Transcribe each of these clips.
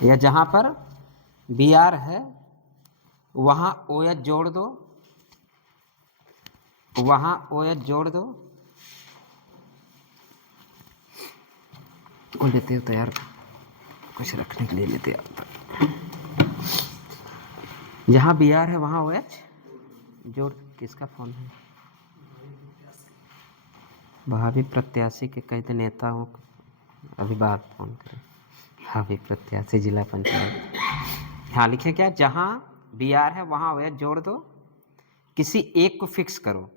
या जहाँ पर बी आर है वहाँ ओ एच जोड़ दो, वहाँ ओ एच जोड़ दो। वो लेते हो तो यार कुछ रखने के लिए लेते हो। जहाँ बी आर है वहाँ ओ एच जोड़। किसका फोन है? भावी प्रत्याशी के कहते नेता हूँ, अभी बात फोन करें। भावी प्रत्याशी जिला पंचायत। हाँ लिखे क्या, जहाँ बी आर है वहाँ ओ एच जोड़ दो, किसी एक को फिक्स करो,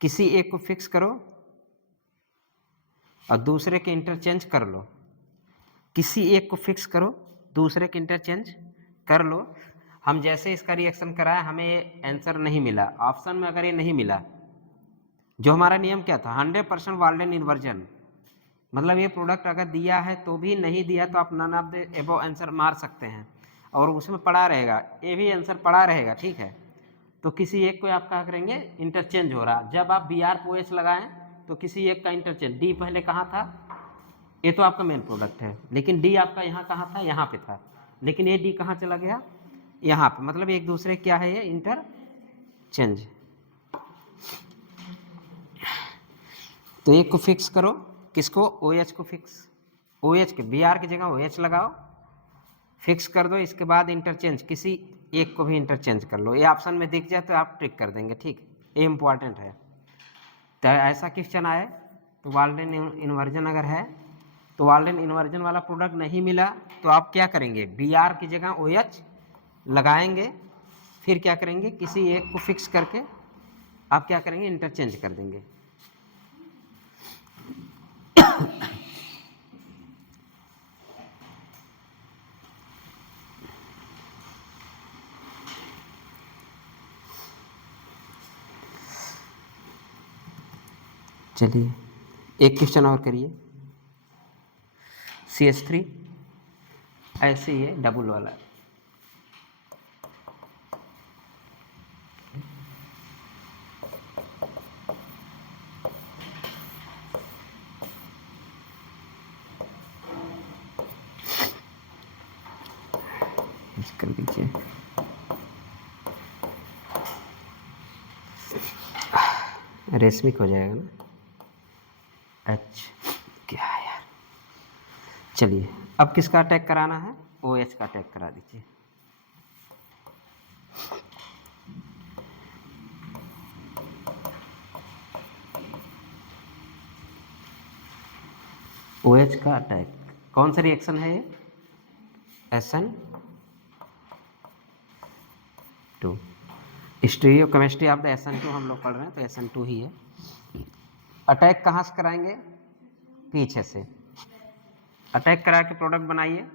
किसी एक को फिक्स करो और दूसरे के इंटरचेंज कर लो। किसी एक को फिक्स करो, दूसरे के इंटरचेंज कर लो। हम जैसे इसका रिएक्शन कराए हमें आंसर नहीं मिला, ऑप्शन में अगर ये नहीं मिला, जो हमारा नियम क्या था 100% वाल्डेन इन्वर्जन, मतलब ये प्रोडक्ट अगर दिया है तो भी, नहीं दिया तो आप none of the above answer मार सकते हैं और उसमें पड़ा रहेगा, ये भी आंसर पड़ा रहेगा, ठीक है। तो किसी एक को आप क्या करेंगे, इंटरचेंज हो रहा। जब आप बी आर पो एच लगाएं तो किसी एक का इंटरचेंज, डी पहले कहाँ था, ये तो आपका मेन प्रोडक्ट है, लेकिन डी आपका यहाँ कहाँ था, यहाँ पे था, लेकिन ये डी कहाँ चला गया, यहाँ पे, मतलब एक दूसरे क्या है ये इंटरचेंज। तो एक को फिक्स करो, किसको, ओ एच को फिक्स, ओ एच के बी आर की जगह ओ एच लगाओ, फिक्स कर दो। इसके बाद इंटरचेंज, किसी एक को भी इंटरचेंज कर लो। ये ऑप्शन में दिख जाए तो आप टिक कर देंगे, ठीक, ये इंपॉर्टेंट है। तो ऐसा क्वेश्चन आए तो वाल्डेन इन्वर्जन अगर है तो वाल्डेन इन्वर्जन वाला प्रोडक्ट नहीं मिला तो आप क्या करेंगे, बी आर की जगह ओ एच लगाएंगे, फिर क्या करेंगे, किसी एक को फिक्स करके आप क्या करेंगे, इंटरचेंज कर देंगे। चलिए एक क्वेश्चन और करिए। CH3 ऐसे ही है, डबल वाला। कर दीजिए, रेशमिक हो जाएगा ना। अच्छा क्या है यार, चलिए अब किसका अटैक कराना है, ओ एच का अटैक करा दीजिए। ओ एच का अटैक, कौन सा रिएक्शन है ये, SN2, stereo chemistry of the SN2 हम लोग पढ़ रहे हैं तो SN2 ही है। अटैक कहाँ से कराएंगे, पीछे से अटैक करा के प्रोडक्ट बनाइए।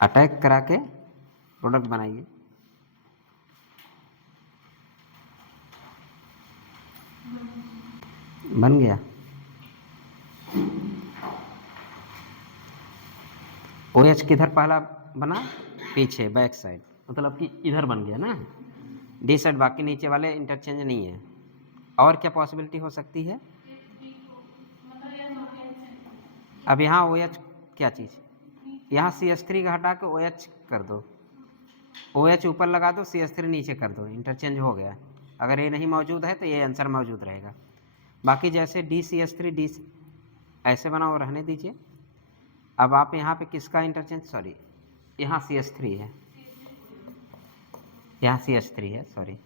अटैक करा के प्रोडक्ट बनाइए। बन गया, ओ एच किधर पहला बना, पीछे बैक साइड, मतलब कि इधर बन गया ना, डी साइड, बाकी नीचे वाले इंटरचेंज नहीं है। और क्या पॉसिबिलिटी हो सकती है, अब यहाँ ओ एच क्या चीज़, यहाँ CH3 का हटा के ओ एच कर दो, ओ एच ऊपर लगा दो, CH3 नीचे कर दो, इंटरचेंज हो गया। अगर ये नहीं मौजूद है तो ये आंसर मौजूद रहेगा। बाकी जैसे DCH3 डी ऐसे बना वो रहने दीजिए। अब आप यहाँ पे किसका इंटरचेंज, सॉरी यहाँ CH3 है, यहाँ CH3 है, सॉरी,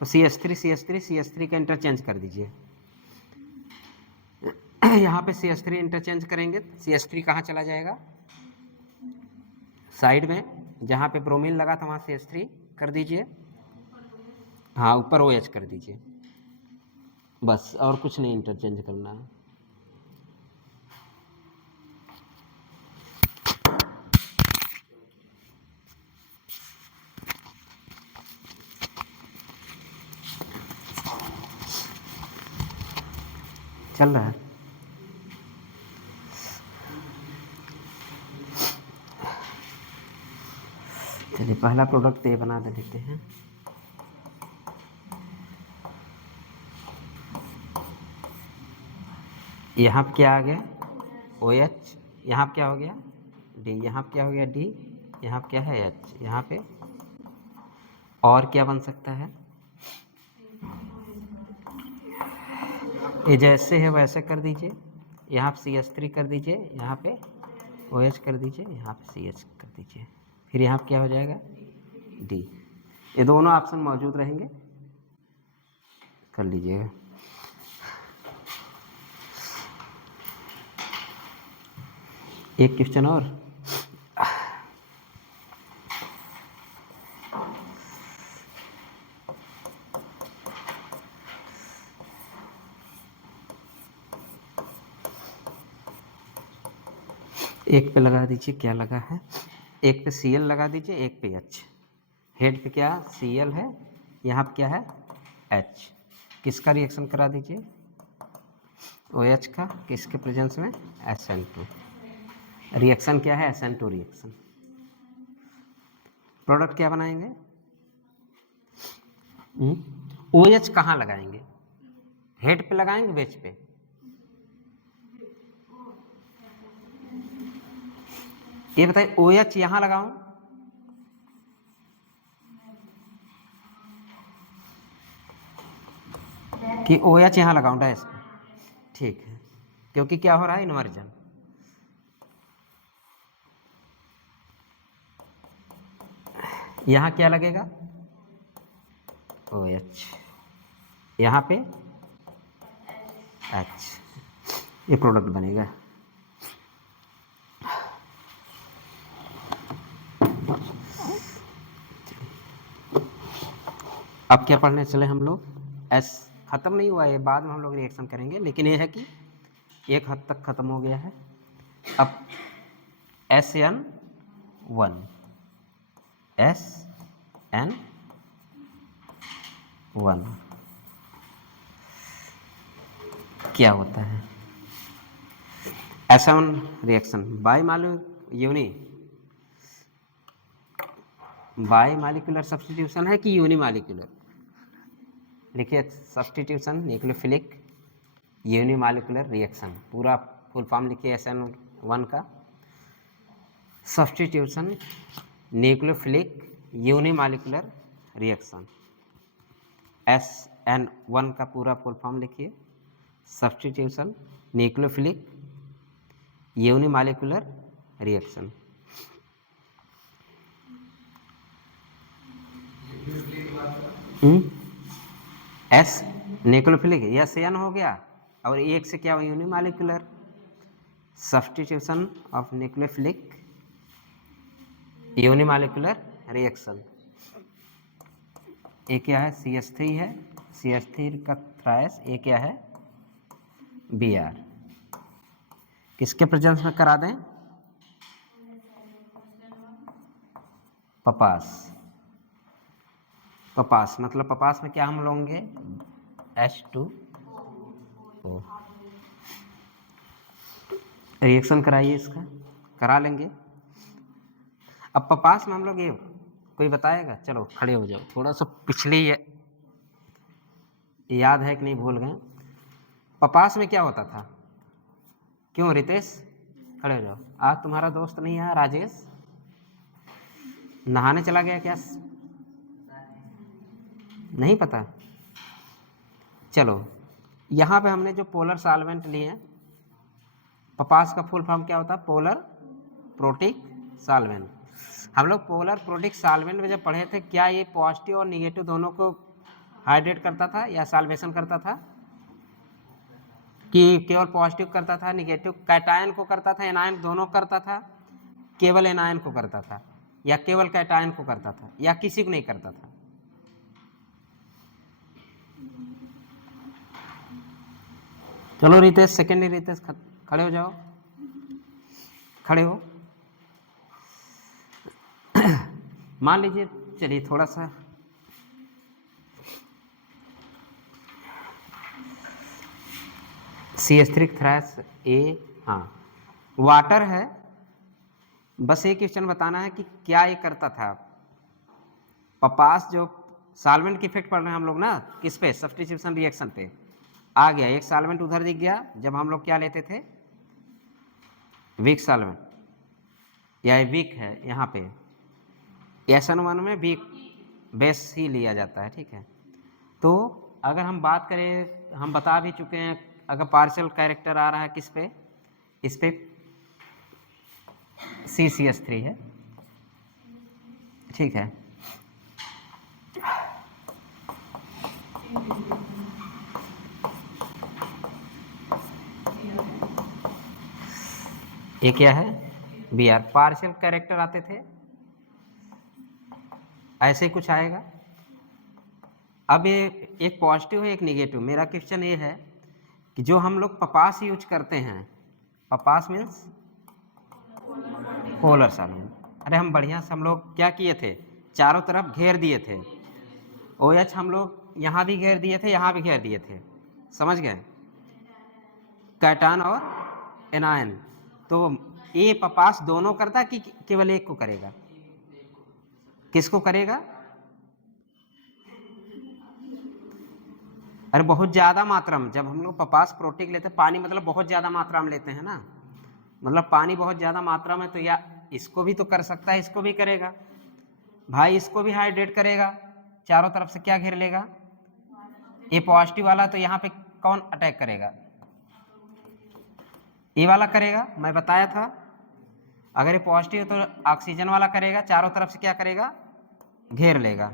तो CH3 का इंटरचेंज कर दीजिए। यहाँ पे CH3 इंटरचेंज करेंगे, CH3 कहाँ चला जाएगा, साइड में, जहाँ पे ब्रोमीन लगा था वहाँ CH3 कर दीजिए, हाँ ऊपर OH कर दीजिए, बस और कुछ नहीं इंटरचेंज करना है। चल रहा है, चलिए पहला प्रोडक्ट ये बना देते हैं। यहाँ पे क्या आ गया OH, यहाँ पे क्या हो गया D, यहाँ पे क्या हो गया D, यहाँ पे क्या है H, यहाँ पे और क्या बन सकता है, ये जैसे है वैसे कर दीजिए, यहाँ पे CH3 कर दीजिए, यहाँ पे OH कर दीजिए, यहाँ पे CH कर दीजिए, फिर यहाँ पे क्या हो जाएगा D। ये दोनों ऑप्शन मौजूद रहेंगे, कर लीजिएगा। एक क्वेश्चन और, एक पे लगा दीजिए, क्या लगा है, एक पे Cl लगा दीजिए, एक पे H। हेड पे क्या Cl है, यहाँ पे क्या है H। किसका रिएक्शन करा दीजिए, OH का, किसके प्रेजेंस में SN2। रिएक्शन क्या है SN2 रिएक्शन। प्रोडक्ट क्या बनाएंगे, OH कहाँ लगाएंगे, हेड पे लगाएंगे बेच पे, ये बताइए। OH यहाँ लगाऊं कि OH यहाँ लगाऊं डैश पे, ठीक है, क्योंकि क्या हो रहा है इन्वर्जन। यहाँ क्या लगेगा OH, यहाँ पे H, ये प्रोडक्ट बनेगा। अब क्या पढ़ने चले हम लोग, S खत्म नहीं हुआ है, बाद में हम लोग रिएक्शन करेंगे, लेकिन ये है कि एक हद तक खत्म हो गया है। अब SN1 क्या होता है, SN1 रिएक्शन बाई सब्स्टिट्यूशन है कि यूनिमॉलिक्यूलर, लिखिए सब्स्टिट्यूशन न्यूक्लियोफिलिक यूनिमॉलिक्यूलर रिएक्शन, पूरा फुल फॉर्म लिखिए SN1 का, substitution nucleophilic unimolecular reaction. SN1 का पूरा फुल फॉर्म लिखिए, substitution nucleophilic unimolecular reaction. S nucleophilic, S N हो गया, और एक से क्या हुआ unimolecular, substitution of nucleophilic unimolecular reaction. एक क्या है CH3 है, CH3 का थ्राइस, एक क्या है Br, किसके प्रेजेंस में करा दें, पपास मतलब पपास में क्या हम लोगे H2O। रिएक्शन कराइए, इसका करा लेंगे। अब पपास में हम लोग ये कोई बताएगा, चलो खड़े हो जाओ, थोड़ा सा पिछली याद है कि नहीं भूल गए। पपास में क्या होता था, क्यों रितेश खड़े हो जाओ, आज तुम्हारा दोस्त नहीं है राजेश, नहाने चला गया क्या, नहीं पता, चलो यहाँ पे हमने जो पोलर सॉल्वेंट लिए, पपास का फुल फॉर्म क्या होता है, पोलर प्रोटिक सॉल्वेंट। हम लोग पोलर प्रोटिक सॉल्वेंट में जब पढ़े थे, क्या ये पॉजिटिव और निगेटिव दोनों को हाइड्रेट करता था या सॉल्वेशन करता था, कि केवल पॉजिटिव करता था, निगेटिव कैटायन को करता था, एनायन दोनों करता था, केवल एनायन को करता था, या केवल कैटायन को करता था, या किसी को नहीं करता था। चलो रितेश, सेकेंडरी रितेश खड़े हो जाओ, खड़े हो। मान लीजिए, चलिए थोड़ा सा CH3 थ्राइस A, हाँ वाटर है, बस एक क्वेश्चन बताना है कि क्या ये करता था। पपास जो सॉल्वेंट की इफेक्ट पढ़ रहे हैं हम लोग ना, किस पे, सब्स्टिट्यूशन रिएक्शन पे, आ गया, एक सॉल्वेंट उधर दिख गया जब हम लोग क्या लेते थे, वीक सॉल्वेंट, या वीक है यहाँ पे SN1 में वीक बेस ही लिया जाता है, ठीक है। तो अगर हम बात करें, हम बता भी चुके हैं, अगर पार्शियल कैरेक्टर आ रहा है किस पे, इस पे CCH3 है, ठीक है। ये क्या है, Br। पार्शियल कैरेक्टर आते थे ऐसे ही कुछ आएगा। अब ये एक पॉजिटिव है एक निगेटिव। मेरा क्वेश्चन ये है कि जो हम लोग कपास यूज करते हैं, कपास मीन्स पोलर सॉल्वेंट, अरे हम बढ़िया से हम लोग क्या किए थे, चारों तरफ घेर दिए थे। OH हम लोग यहाँ भी घेर दिए थे, यहाँ भी घेर दिए थे, समझ गए, कैटायन और एनायन। तो ये कपास दोनों करता कि केवल एक को करेगा, किसको करेगा, अरे बहुत ज़्यादा मात्रा में। जब हम लोग कपास प्रोटीन लेते हैं, पानी मतलब बहुत ज़्यादा मात्रा में लेते हैं ना, मतलब पानी बहुत ज़्यादा मात्रा में, तो या इसको भी तो कर सकता है, इसको भी करेगा भाई, इसको भी हाइड्रेट करेगा, चारों तरफ से क्या घेर लेगा, ये पॉजिटिव वाला, तो यहाँ पे कौन अटैक करेगा, ये वाला करेगा, मैं बताया था। अगर ये पॉजिटिव तो ऑक्सीजन वाला करेगा, चारों तरफ से क्या करेगा, घेर लेगा,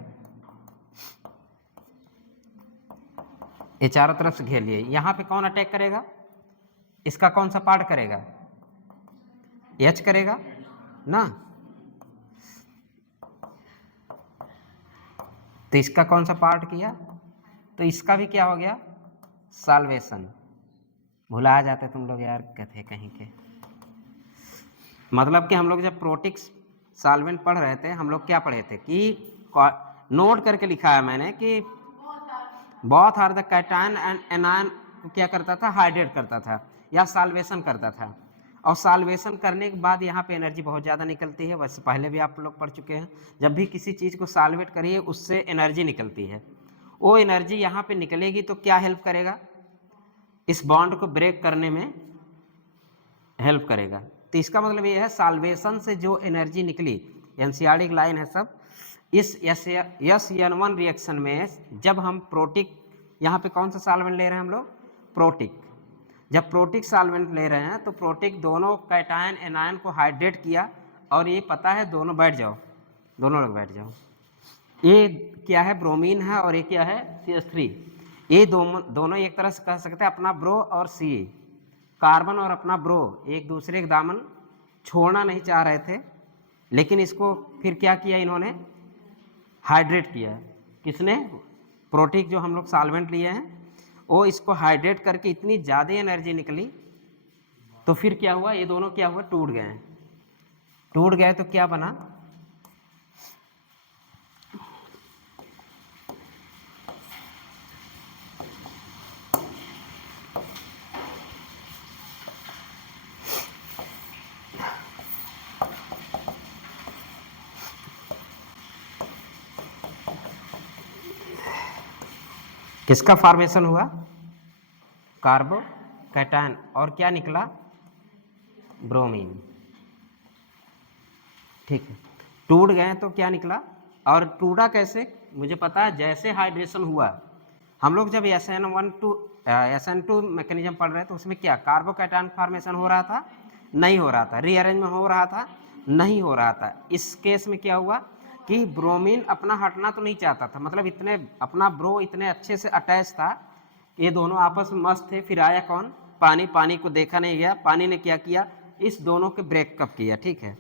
ये चारों तरफ से घेर लिए। यहाँ पे कौन अटैक करेगा, इसका कौन सा पार्ट करेगा, H करेगा ना, तो इसका कौन सा पार्ट किया, तो इसका भी क्या हो गया, साल्वेशन। भुला जाते तुम लोग यार, कहते कहीं के, मतलब कि हम लोग जब प्रोटिक्स सॉल्वेंट पढ़ रहे थे, हम लोग क्या पढ़े थे कि नोट करके लिखा है मैंने कि both are the cation and anion को क्या करता था, हाइड्रेट करता था या साल्वेशन करता था। और साल्वेशन करने के बाद यहाँ पे एनर्जी बहुत ज़्यादा निकलती है, वैसे पहले भी आप लोग पढ़ चुके हैं। जब भी किसी चीज़ को साल्वेट करिए उससे एनर्जी निकलती है, वो एनर्जी यहाँ पे निकलेगी तो क्या हेल्प करेगा, इस बॉन्ड को ब्रेक करने में हेल्प करेगा। तो इसका मतलब ये है साल्वेशन से जो एनर्जी निकली, एनसीईआरटी की लाइन है सब, इस SN1 रिएक्शन में जब हम प्रोटिक, यहाँ पे कौन सा सॉल्वेंट ले रहे हैं हम लोग, प्रोटिक, जब प्रोटिक सॉल्वेंट ले रहे हैं तो प्रोटिक दोनों कैटायन एनायन को हाइड्रेट किया, और ये पता है दोनों बैठ जाओ, दोनों लोग बैठ जाओ, ये क्या है, ब्रोमीन है, और ये क्या है, CH3। ये दोनों एक तरह से कह सकते हैं अपना ब्रो और C, कार्बन और अपना ब्रो एक दूसरे के दामन छोड़ना नहीं चाह रहे थे, लेकिन इसको फिर क्या किया इन्होंने, हाइड्रेट किया। किसने, प्रोटिक जो हम लोग सॉल्वेंट लिए हैं, वो इसको हाइड्रेट करके इतनी ज़्यादा एनर्जी निकली, तो फिर क्या हुआ, ये दोनों क्या हुआ, टूट गए। टूट गए तो क्या बना, किसका फॉर्मेशन हुआ, कार्बो कैटायन, और क्या निकला, ब्रोमीन, ठीक है। टूट गए तो क्या निकला, और टूटा कैसे, मुझे पता है, जैसे हाइड्रेशन हुआ, हम लोग जब SN2 मैकेनिज्म पढ़ रहे थे, उसमें क्या कार्बोकैटायन फॉर्मेशन हो रहा था, नहीं हो रहा था, रीअरेंजमेंट हो रहा था, नहीं हो रहा था। इस केस में क्या हुआ कि ब्रोमीन अपना हटना तो नहीं चाहता था, मतलब इतने अपना ब्रो इतने अच्छे से अटैच था, ये दोनों आपस में मस्त थे। फिर आया कौन, पानी, पानी को देखा नहीं गया, पानी ने क्या किया, इस दोनों के ब्रेकअप किया, ठीक है।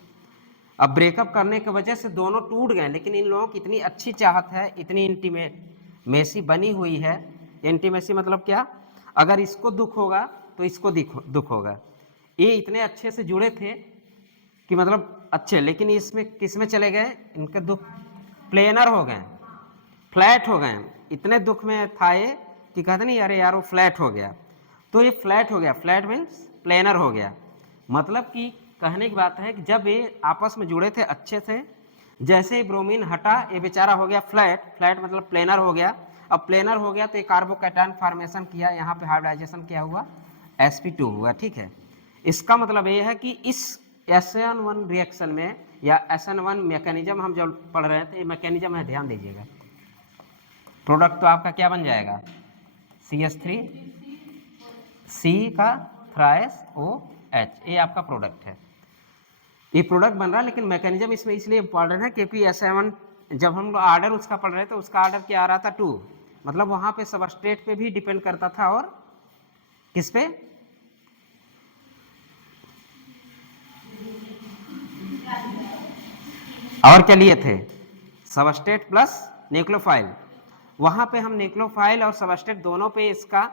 अब ब्रेकअप करने की वजह से दोनों टूट गए, लेकिन इन लोगों की इतनी अच्छी चाहत है, इतनी इंटीमेसी बनी हुई है। इंटीमेसी मतलब क्या, अगर इसको दुख होगा तो इसको दुख होगा, ये इतने अच्छे से जुड़े थे कि मतलब अच्छे, लेकिन इसमें किस में चले गए, इनके दुख प्लेनर हो गए, फ्लैट हो गए, इतने दुख में था ये कि कहते नहीं अरे यार वो फ्लैट हो गया, तो ये फ्लैट हो गया, फ्लैट मीन्स प्लेनर हो गया। मतलब कि कहने की बात है कि जब ये आपस में जुड़े थे अच्छे से, जैसे ही ब्रोमीन हटा ये बेचारा हो गया फ्लैट, फ्लैट मतलब प्लेनर हो गया, अब प्लेनर हो गया तो एक कार्बोकैटायन फॉर्मेशन किया, यहाँ पे हाइब्रिडाइजेशन क्या हुआ, sp2 हुआ, ठीक है। इसका मतलब ये है कि इस SN1 रिएक्शन में या SN1 मैकेनिज्म हम जब पढ़ रहे थे, ये मैकेनिज्म है, ध्यान दीजिएगा। प्रोडक्ट तो आपका क्या बन जाएगा, CH3 C का थ्राइस OH, ये आपका प्रोडक्ट है, ये प्रोडक्ट बन रहा है। लेकिन मैकेनिज्म इसमें इसलिए इम्पॉर्टेंट है क्योंकि SN1 जब हम लोग आर्डर उसका पढ़ रहे थे, उसका आर्डर क्या आ रहा था 2, मतलब वहाँ पे सबस्ट्रेट पे भी डिपेंड करता था और किस पे, और क्या लिए थे, सबस्ट्रेट प्लस न्यूक्लियोफाइल। वहाँ पे हम न्यूक्लियोफाइल और सबस्ट्रेट दोनों पे इसका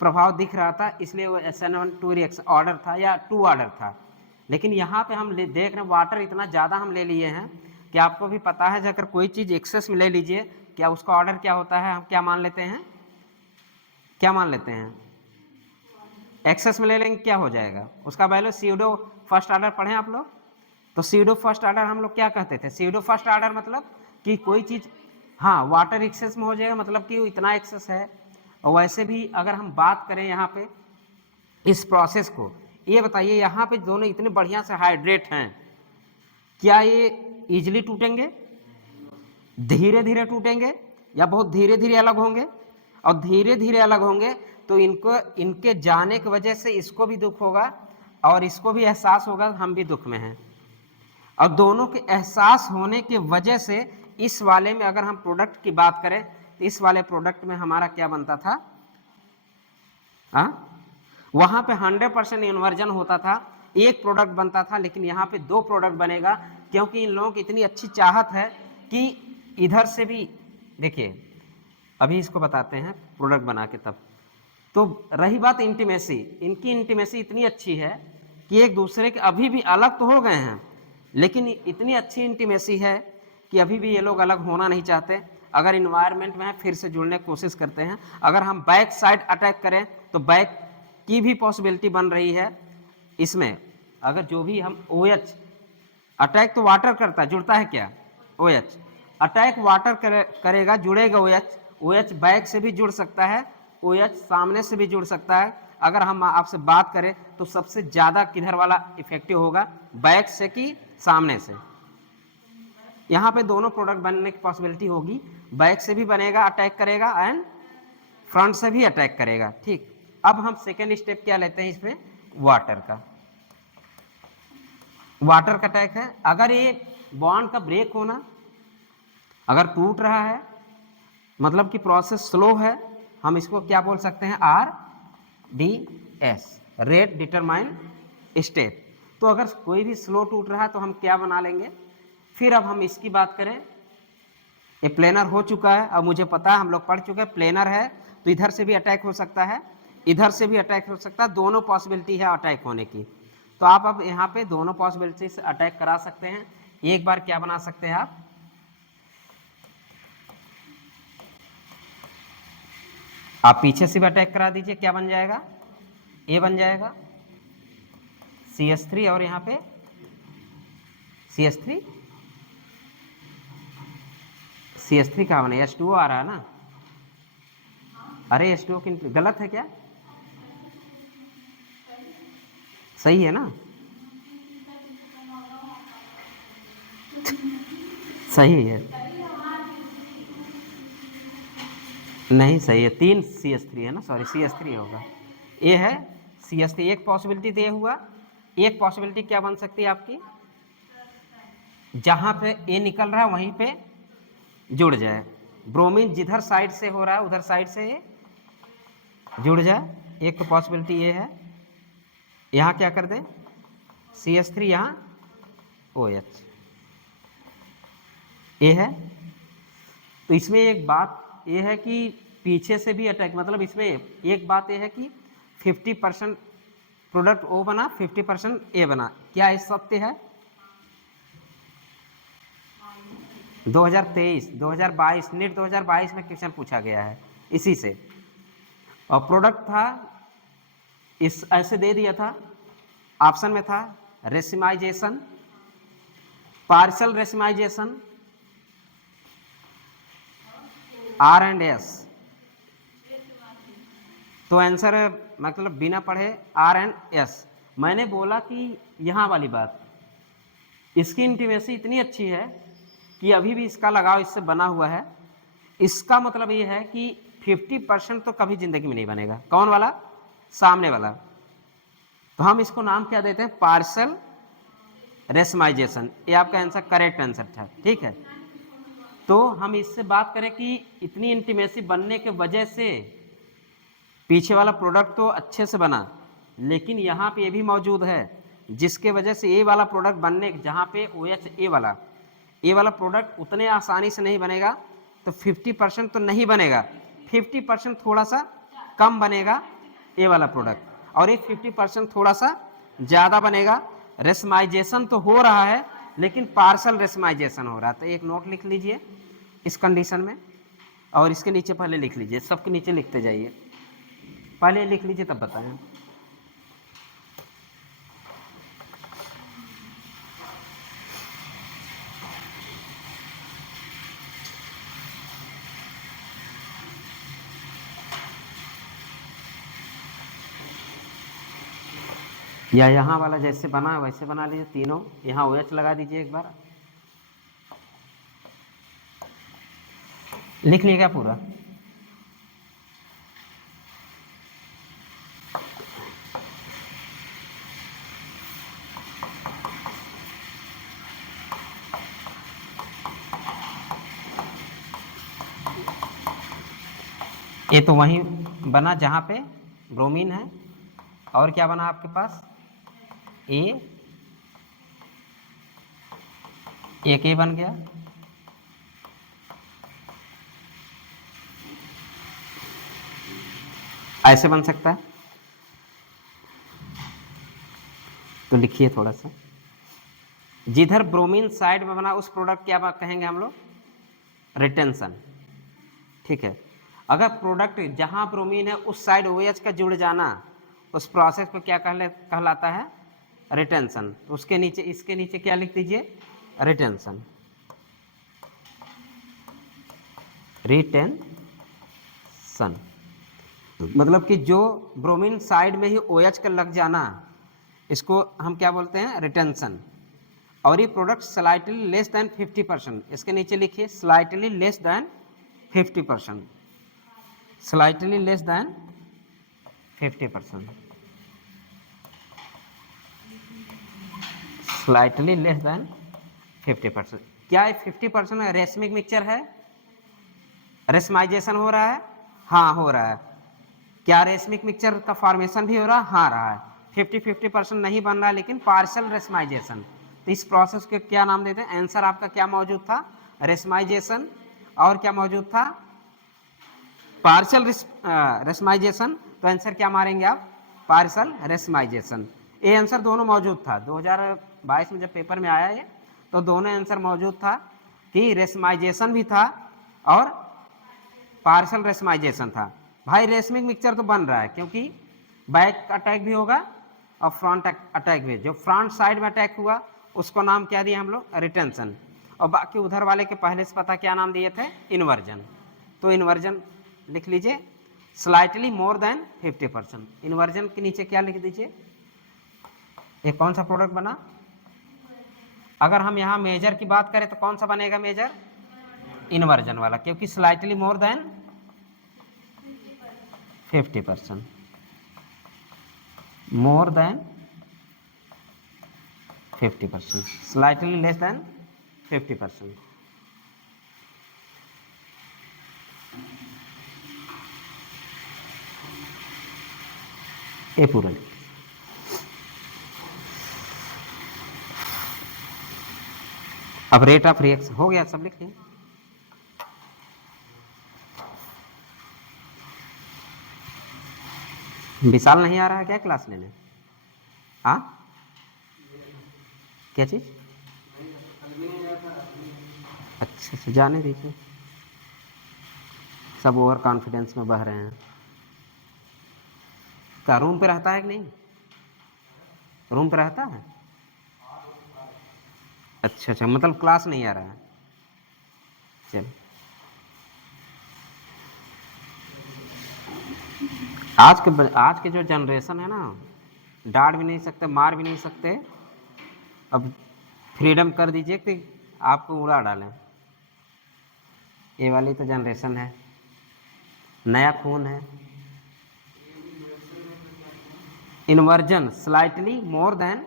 प्रभाव दिख रहा था, इसलिए वो SN1 रिएक्शन ऑर्डर था या 2 ऑर्डर था। लेकिन यहाँ पे हम देख रहे हैं वाटर इतना ज़्यादा हम ले लिए हैं कि आपको भी पता है, अगर कोई चीज़ एक्सेस में ले लीजिए, क्या उसका ऑर्डर क्या होता है, हम क्या मान लेते हैं, क्या मान लेते हैं, एक्सेस में ले लेंगे क्या हो जाएगा, उसका वैल्यू सीडो फर्स्ट ऑर्डर पढ़े आप लोग, तो सीडो फर्स्ट ऑर्डर हम लोग क्या कहते थे, सीडो फर्स्ट ऑर्डर मतलब कि कोई चीज़, हाँ, वाटर एक्सेस में हो जाएगा, मतलब कि इतना एक्सेस है। और वैसे भी अगर हम बात करें यहाँ पे इस प्रोसेस को, ये बताइए यहाँ पे दोनों इतने बढ़िया से हाइड्रेट हैं, क्या ये इजीली टूटेंगे, धीरे धीरे टूटेंगे या बहुत धीरे धीरे अलग होंगे, और धीरे धीरे अलग होंगे तो इनको, इनके जाने की वजह से इसको भी दुख होगा और इसको भी एहसास होगा हम भी दुख में हैं। और दोनों के एहसास होने की वजह से इस वाले में अगर हम प्रोडक्ट की बात करें तो इस वाले प्रोडक्ट में हमारा क्या बनता था, वहां पे 100% इन्वर्जन होता था, एक प्रोडक्ट बनता था, लेकिन यहाँ पे 2 प्रोडक्ट बनेगा, क्योंकि इन लोगों की इतनी अच्छी चाहत है कि इधर से भी, देखिए अभी इसको बताते हैं प्रोडक्ट बना के तब। तो रही बात इंटीमेसी, इनकी इंटीमेसी इतनी अच्छी है कि एक दूसरे के, अभी भी अलग तो हो गए हैं लेकिन इतनी अच्छी इंटीमेसी है कि अभी भी ये लोग अलग होना नहीं चाहते, अगर इन्वायरमेंट में है फिर से जुड़ने की कोशिश करते हैं। अगर हम बैक साइड अटैक करें तो बैक की भी पॉसिबिलिटी बन रही है इसमें, अगर जो भी हम OH अटैक तो वाटर करता है, जुड़ता है क्या, OH अटैक वाटर करेगा, जुड़ेगा OH बैक से भी जुड़ सकता है, OH सामने से भी जुड़ सकता है। अगर हम आपसे बात करें तो सबसे ज़्यादा किधर वाला इफेक्टिव होगा, बैक से कि सामने से, यहाँ पे दोनों प्रोडक्ट बनने की पॉसिबिलिटी होगी, बैक से भी बनेगा अटैक करेगा एंड फ्रंट से भी अटैक करेगा, ठीक। अब हम सेकेंड स्टेप क्या लेते हैं इसमें, वाटर का, वाटर का अटैक है। अगर ये बॉन्ड का ब्रेक होना, अगर टूट रहा है मतलब कि प्रोसेस स्लो है, हम इसको क्या बोल सकते हैं, RDS, रेट डिटरमाइन स्टेप। तो अगर कोई भी स्लो टूट रहा है तो हम क्या बना लेंगे। फिर अब हम इसकी बात करें, ये प्लेनर हो चुका है, अब मुझे पता है हम लोग पढ़ चुके हैं, प्लेनर है तो इधर से भी अटैक हो सकता है, इधर से भी अटैक हो सकता है, दोनों पॉसिबिलिटी है अटैक होने की। तो आप अब यहाँ पे दोनों पॉसिबिलिटी से अटैक करा सकते हैं। एक बार क्या बना सकते हैं आप पीछे से भी अटैक करा दीजिए, क्या बन जाएगा, ये बन जाएगा CH3 और यहाँ पे CH3 कहाँ बने, H2O आ रहा है ना, अरे H2O की गलत है क्या, सही है ना, सही है, नहीं सही है, 3 CH3 है ना, सॉरी CH3 होगा, ये है CH3। एक पॉसिबिलिटी दे हुआ, एक पॉसिबिलिटी क्या बन सकती है आपकी, जहां पे ये निकल रहा है वहीं पे जुड़ जाए, ब्रोमीन जिधर साइड से हो रहा है उधर साइड से ये जुड़ जाए, एक तो पॉसिबिलिटी ये है। यहाँ क्या कर दें, CH3 यहाँ OH, ये है। तो इसमें एक बात ये है कि पीछे से भी अटैक, मतलब इसमें एक बात ये है कि 50% प्रोडक्ट O बना, 50% A बना, क्या ये सत्य है। 2023 2022 नीट 2022 में क्वेश्चन पूछा गया है इसी से, और प्रोडक्ट था इस ऐसे दे दिया था, ऑप्शन में था racemisation, partial racemisation, R and S, तो आंसर मतलब बिना पढ़े आर एंड एस। मैंने बोला कि यहाँ वाली बात, इसकी इंटीमेसी इतनी अच्छी है कि अभी भी इसका लगाव इससे बना हुआ है। इसका मतलब ये है कि 50% तो कभी जिंदगी में नहीं बनेगा। कौन वाला? सामने वाला। तो हम इसको नाम क्या देते हैं? पार्सल रेशमाइजेशन। ये आपका आंसर करेक्ट आंसर था, ठीक है। तो हम इससे बात करें कि इतनी इंटीमेसी बनने के वजह से पीछे वाला प्रोडक्ट तो अच्छे से बना, लेकिन यहाँ पे ये भी मौजूद है जिसके वजह से ए वाला प्रोडक्ट बनने, जहाँ पे OH ए वाला प्रोडक्ट उतने आसानी से नहीं बनेगा, तो 50% तो नहीं बनेगा, 50% थोड़ा सा कम बनेगा ए वाला प्रोडक्ट, और ये 50% थोड़ा सा ज़्यादा बनेगा। रेशमाइजेशन तो हो रहा है, लेकिन पार्सल रेशमाइजेशन हो रहा है। तो एक नोट लिख लीजिए इस कंडीशन में, और इसके नीचे पहले लिख लीजिए, सबके नीचे लिखते जाइए, पहले लिख लीजिए तब बताएं। या यहाँ वाला जैसे बना वैसे बना लीजिए तीनों, यहाँ OH लगा दीजिए एक बार। लिख लिएगा पूरा? ये तो वहीं बना जहाँ पे ब्रोमीन है, और क्या बना आपके पास? एक ए बन गया, ऐसे बन सकता है। तो लिखिए थोड़ा सा, जिधर ब्रोमीन साइड में बना उस प्रोडक्ट क्या कहेंगे हम लोग? रिटेंशन, ठीक है। अगर प्रोडक्ट जहां ब्रोमीन है उस साइड OH का जुड़ जाना, उस प्रोसेस को क्या कहलाता है? रिटेंशन। उसके नीचे, इसके नीचे क्या लिख दीजिए? रिटेंशन, रिटेंशन मतलब कि जो ब्रोमीन साइड में ही OH का लग जाना, इसको हम क्या बोलते हैं? रिटेंशन। और ये प्रोडक्ट स्लाइटली लेस देन 50%, इसके नीचे लिखिए slightly less than 50%, slightly less than 50%, slightly less than 50%। क्या ये 50% रेशमिक मिक्सचर है? रेशमाइजेशन हो रहा है? हाँ हो रहा है। क्या रेशमिक मिक्सचर का फॉर्मेशन भी हो रहा है? हाँ रहा है। 50% नहीं बन रहा है, लेकिन पार्शियल रेशमाइजेशन। तो इस प्रोसेस के क्या नाम देते हैं? आंसर आपका क्या मौजूद था? रेशमाइजेशन, और क्या मौजूद था? पार्शियल रेशमाइजेशन। तो आंसर क्या मारेंगे आप? पार्शियल रेशमाइजेशन। ये आंसर दोनों मौजूद था 2022 में जब पेपर में आया ये, तो दोनों आंसर मौजूद था कि रेशमाइजेशन भी था और पार्शियल रेशमाइजेशन था। भाई रेशमिक मिक्सचर तो बन रहा है, क्योंकि बैक अटैक भी होगा और फ्रंट अटैक भी। जो फ्रंट साइड में अटैक हुआ उसको नाम क्या दिया हम लोग? रिटेंशन। और बाकी उधर वाले के पहले से पता क्या नाम दिए थे? इन्वर्जन। तो इन्वर्जन लिख लीजिए स्लाइटली मोर देन 50%। इन्वर्जन के नीचे क्या लिख दीजिए? ये कौन सा प्रोडक्ट बना? अगर हम यहाँ मेजर की बात करें तो कौन सा बनेगा मेजर? इन्वर्जन वाला, क्योंकि slightly more then 50%, more than 50%, slightly less than 50%। ये पूरा अब रेट ऑफ रिएक्शन हो गया, सब लिख लिया। विशाल नहीं आ रहा है क्या क्लास लेने? हाँ क्या चीज? अच्छा जाने दीजिए, सब ओवर कॉन्फिडेंस में बह रहे हैं। क्या रूम पे रहता है कि नहीं? रूम पे रहता है? अच्छा मतलब क्लास नहीं आ रहा है। चल आज के जो जनरेशन है ना, डांट भी नहीं सकते, मार भी नहीं सकते, अब फ्रीडम कर दीजिए कि आपको उड़ा डालें। ये वाली तो जनरेशन है, नया खून है। Inversion slightly more then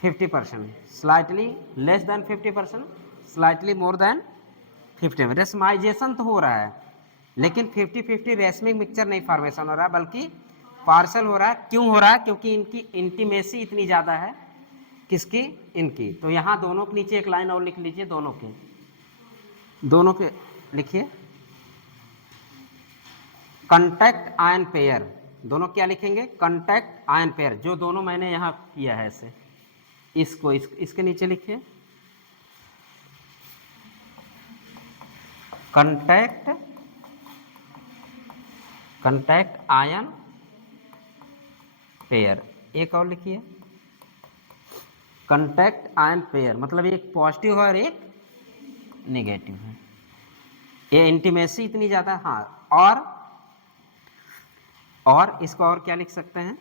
50%, slightly less than 50%, slightly more then 50। Racemisation तो हो रहा है, लेकिन 50-50 रेशमिक मिक्सचर नहीं फॉर्मेशन हो रहा है, बल्कि पार्सल हो रहा है। क्यों हो रहा है? क्योंकि इनकी इंटीमेसी इतनी ज़्यादा है। किसकी? इनकी। तो यहाँ दोनों के नीचे एक लाइन और लिख लीजिए, दोनों के लिखिए, कंटैक्ट आयन पेयर। दोनों क्या लिखेंगे? कंटैक्ट आयन पेयर, जो दोनों मैंने यहाँ किया है ऐसे, इसको इसके नीचे लिखिए, कंटैक्ट आयन पेयर। एक और लिखिए, कंटैक्ट आयन पेयर, मतलब एक पॉजिटिव है और एक नेगेटिव है। ये इंटीमेसी इतनी ज़्यादा। हाँ, और इसको और क्या लिख सकते हैं?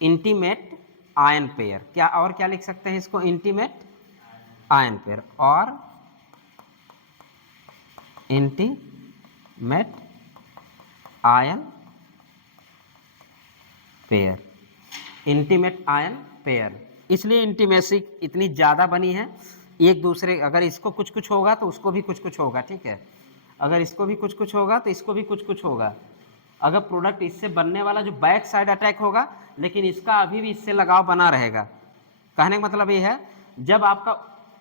Intimate ion pair. क्या और क्या लिख सकते हैं इसको? इंटीमेट आयन पेयर और intimate ion pair, intimate ion pair. इसलिए इंटीमेसी इतनी ज़्यादा बनी है एक दूसरे, अगर इसको कुछ कुछ होगा तो उसको भी कुछ कुछ होगा, ठीक है? अगर इसको भी कुछ कुछ होगा तो इसको भी कुछ कुछ होगा। अगर प्रोडक्ट इससे बनने वाला जो बैक साइड अटैक होगा, लेकिन इसका अभी भी इससे लगाव बना रहेगा। कहने का मतलब ये है, जब आपका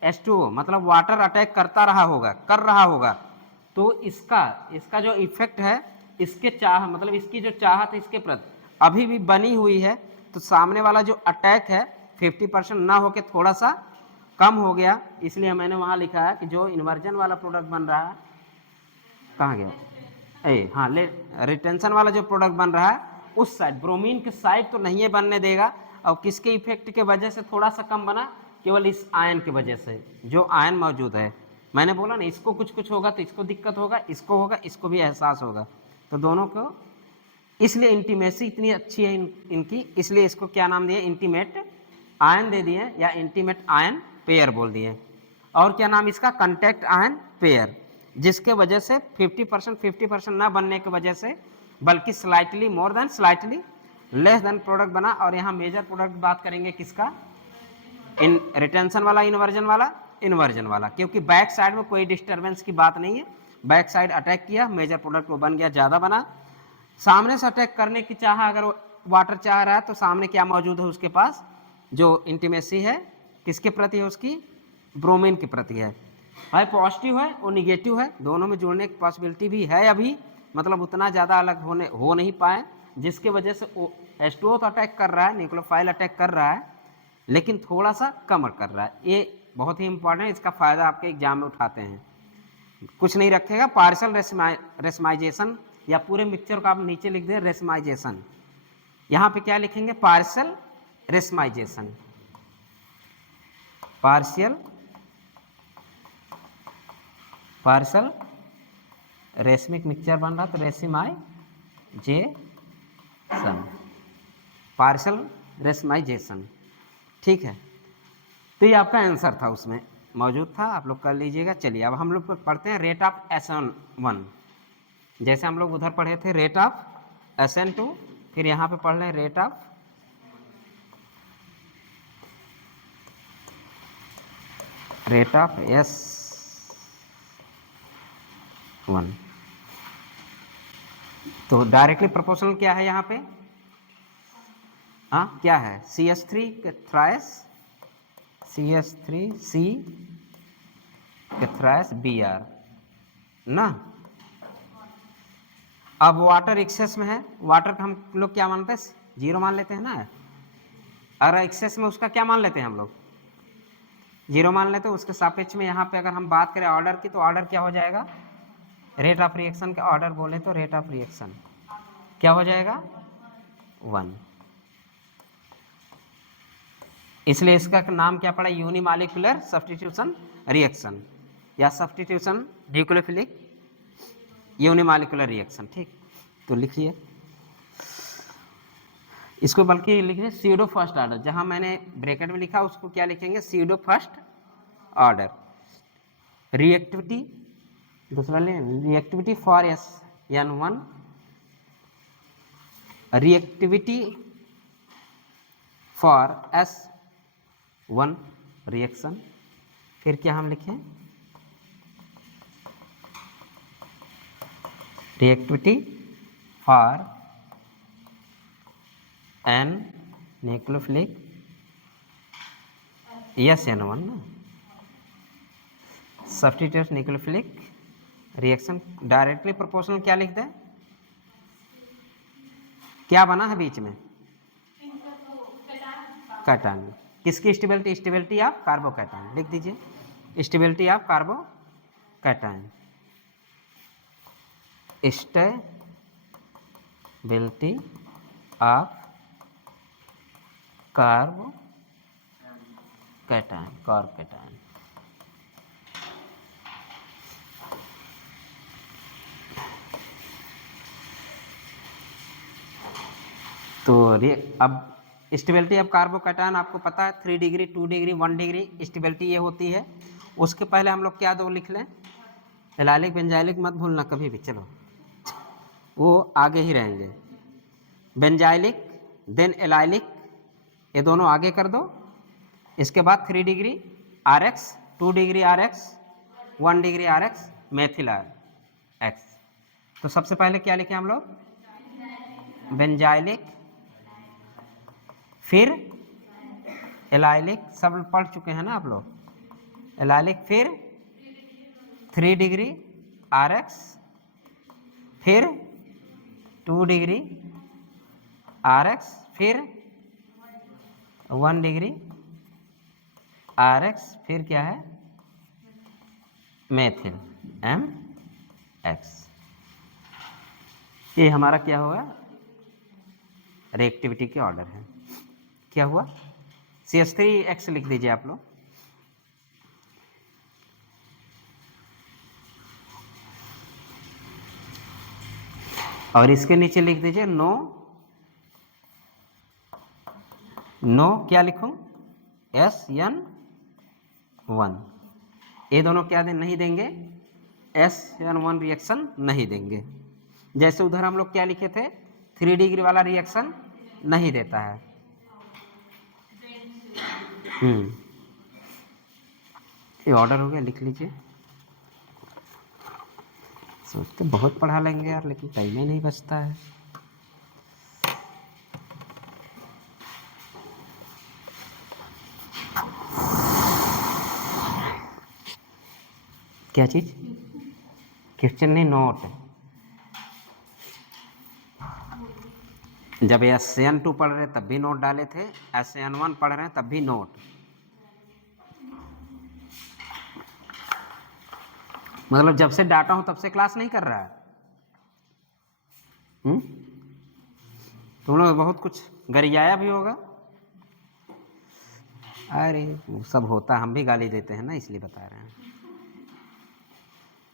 H2O मतलब वाटर अटैक कर रहा होगा, तो इसका जो इफेक्ट है, इसके मतलब इसकी जो चाहत है इसके प्रति अभी भी बनी हुई है। तो सामने वाला जो अटैक है 50% ना होके थोड़ा सा कम हो गया, इसलिए मैंने वहाँ लिखा है कि जो इन्वर्जन वाला प्रोडक्ट बन रहा है, कहाँ गया? हाँ, रिटेंशन वाला जो प्रोडक्ट बन रहा है उस साइड, ब्रोमीन के साइड तो नहीं है बनने देगा। और किसके इफेक्ट के वजह से थोड़ा सा कम बना? केवल इस आयन की वजह से, जो आयन मौजूद है। मैंने बोला ना, इसको कुछ कुछ होगा तो इसको दिक्कत होगा, इसको होगा, इसको भी एहसास होगा। तो दोनों को, इसलिए इंटीमेसी इतनी अच्छी है इनकी, इसलिए इसको क्या नाम दिए? इंटीमेट आयन दे दिए, या इंटीमेट आयन पेयर बोल दिए। और क्या नाम इसका? कंटैक्ट आयन पेयर, जिसके वजह से 50% ना बनने की वजह से, बल्कि slightly more then slightly less than product बना। और यहाँ मेजर प्रोडक्ट बात करेंगे किसका? इन रिटेंशन वाला, इन्वर्जन वाला, क्योंकि बैक साइड में कोई डिस्टर्बेंस की बात नहीं है। बैक साइड अटैक किया, मेजर प्रोडक्ट वो बन गया, ज़्यादा बना। सामने से अटैक करने की चाह, अगर वाटर चाह रहा है, तो सामने क्या मौजूद है उसके पास? जो इंटीमेसी है किसके प्रति है उसकी? ब्रोमीन के प्रति है। पॉजिटिव है और निगेटिव है, दोनों में जुड़ने की पॉसिबिलिटी भी है अभी, मतलब उतना ज़्यादा अलग हो नहीं पाए, जिसके वजह से H2O तो अटैक कर रहा है, न्यूक्लियोफाइल अटैक कर रहा है, लेकिन थोड़ा सा कम कर रहा है। ये बहुत ही इंपॉर्टेंट है, इसका फ़ायदा आपके एग्जाम में उठाते हैं। कुछ नहीं रखेगा, पार्शियल रेसमाइजेशन, या पूरे मिक्सचर को आप नीचे लिख दें रेसमाइजेशन। यहाँ पे क्या लिखेंगे? Partial racemisation, partial racemic mixture बन रहा तो रेसिमाइजेशन, पार्शियल रेसमाइजेशन, ठीक है? तो ये आपका आंसर था, उसमें मौजूद था, आप लोग कर लीजिएगा। चलिए अब हम लोग पढ़ते हैं रेट ऑफ SN1। जैसे हम लोग उधर पढ़े थे रेट ऑफ SN2, फिर यहाँ पे पढ़ रहे हैं रेट ऑफ S1। तो डायरेक्टली प्रोपोर्शनल क्या है यहाँ पे? हाँ, क्या है? CH3 के थ्राइस CH3C के थ्राइस Br ना। अब वाटर एक्सेस में है, वाटर का हम लोग क्या मानते हैं? 0 मान लेते हैं ना। अगर एक्सेस में उसका क्या मान लेते हैं हम लोग? 0 मान लेते हैं। उसके सापेक्ष में यहाँ पे अगर हम बात करें ऑर्डर की, तो ऑर्डर क्या हो जाएगा? रेट ऑफ रिएक्शन का ऑर्डर बोले तो रेट ऑफ रिएक्शन क्या हो जाएगा? 1। इसलिए इसका नाम क्या पड़ा? यूनिमॉलिक्यूलर सब्स्टिट्यूशन रिएक्शन, या सब्स्टिट्यूशन न्यूक्लियोफिलिक यूनिमॉलिक्यूलर रिएक्शन, ठीक? तो लिखिए इसको बल्कि लिखिए सीडो फर्स्ट ऑर्डर, जहां मैंने ब्रैकेट में लिखा उसको क्या लिखेंगे, सीडो फर्स्ट ऑर्डर। रिएक्टिविटी दूसरा ले, reactivity for S N one, reactivity for S one reaction. फिर क्या हम लिखें, reactivity for N nucleophilic S N one ना, substitute nucleophilic reaction directly proportional. क्या लिख दें, क्या बना है बीच में, कैटायन। किसकी स्टेबिलिटी, स्टेबिलिटी ऑफ कार्बोकैटायन, लिख दीजिए stability of carbocation, stability of carbocation. तो अब स्टेबिलिटी ऑफ कार्बोकैटायन आपको पता है 3 डिग्री 2 डिग्री 1 डिग्री स्टेबिलिटी ये होती है। उसके पहले हम लोग क्या दो लिख लें, एलाइलिक बेंजाइलिक मत भूलना कभी भी, चलो वो आगे ही रहेंगे। बेंजाइलिक देन एलाइलिक, ये दोनों आगे कर दो। इसके बाद 3 degree RX, 2 degree RX, 1 degree RX, methyl RX। तो सबसे पहले क्या लिखे हम लोग, बेंजाइलिक, फिर एलाइलिक, सब पढ़ चुके हैं ना आप लोग, एलाइलिक, फिर 3 डिग्री RX, फिर 2 डिग्री RX, फिर 1 डिग्री RX, फिर क्या है मेथिल MX। ये हमारा क्या हुआ, रिएक्टिविटी के ऑर्डर है। क्या हुआ, CH3X लिख दीजिए आप लोग। और इसके नीचे लिख दीजिए नो, क्या लिखूं, SN1। ये दोनों क्या नहीं देंगे, SN1 रिएक्शन नहीं देंगे। जैसे उधर हम लोग क्या लिखे थे, 3 डिग्री वाला रिएक्शन नहीं देता है। ये ऑर्डर हो गया, लिख लीजिए। सोचते बहुत पढ़ा लेंगे यार, लेकिन टाइम ही नहीं बचता है। क्या चीज, क्वेश्चन नहीं, नोट। जब SN2 पढ़ रहे तब भी नोट डाले थे, SN1 पढ़ रहे हैं तब भी नोट। मतलब जब से डाटा हूं तब से क्लास नहीं कर रहा है। तुम लोग बहुत कुछ गरियाया भी होगा। अरे वो सब होता, हम भी गाली देते हैं ना, इसलिए बता रहे हैं।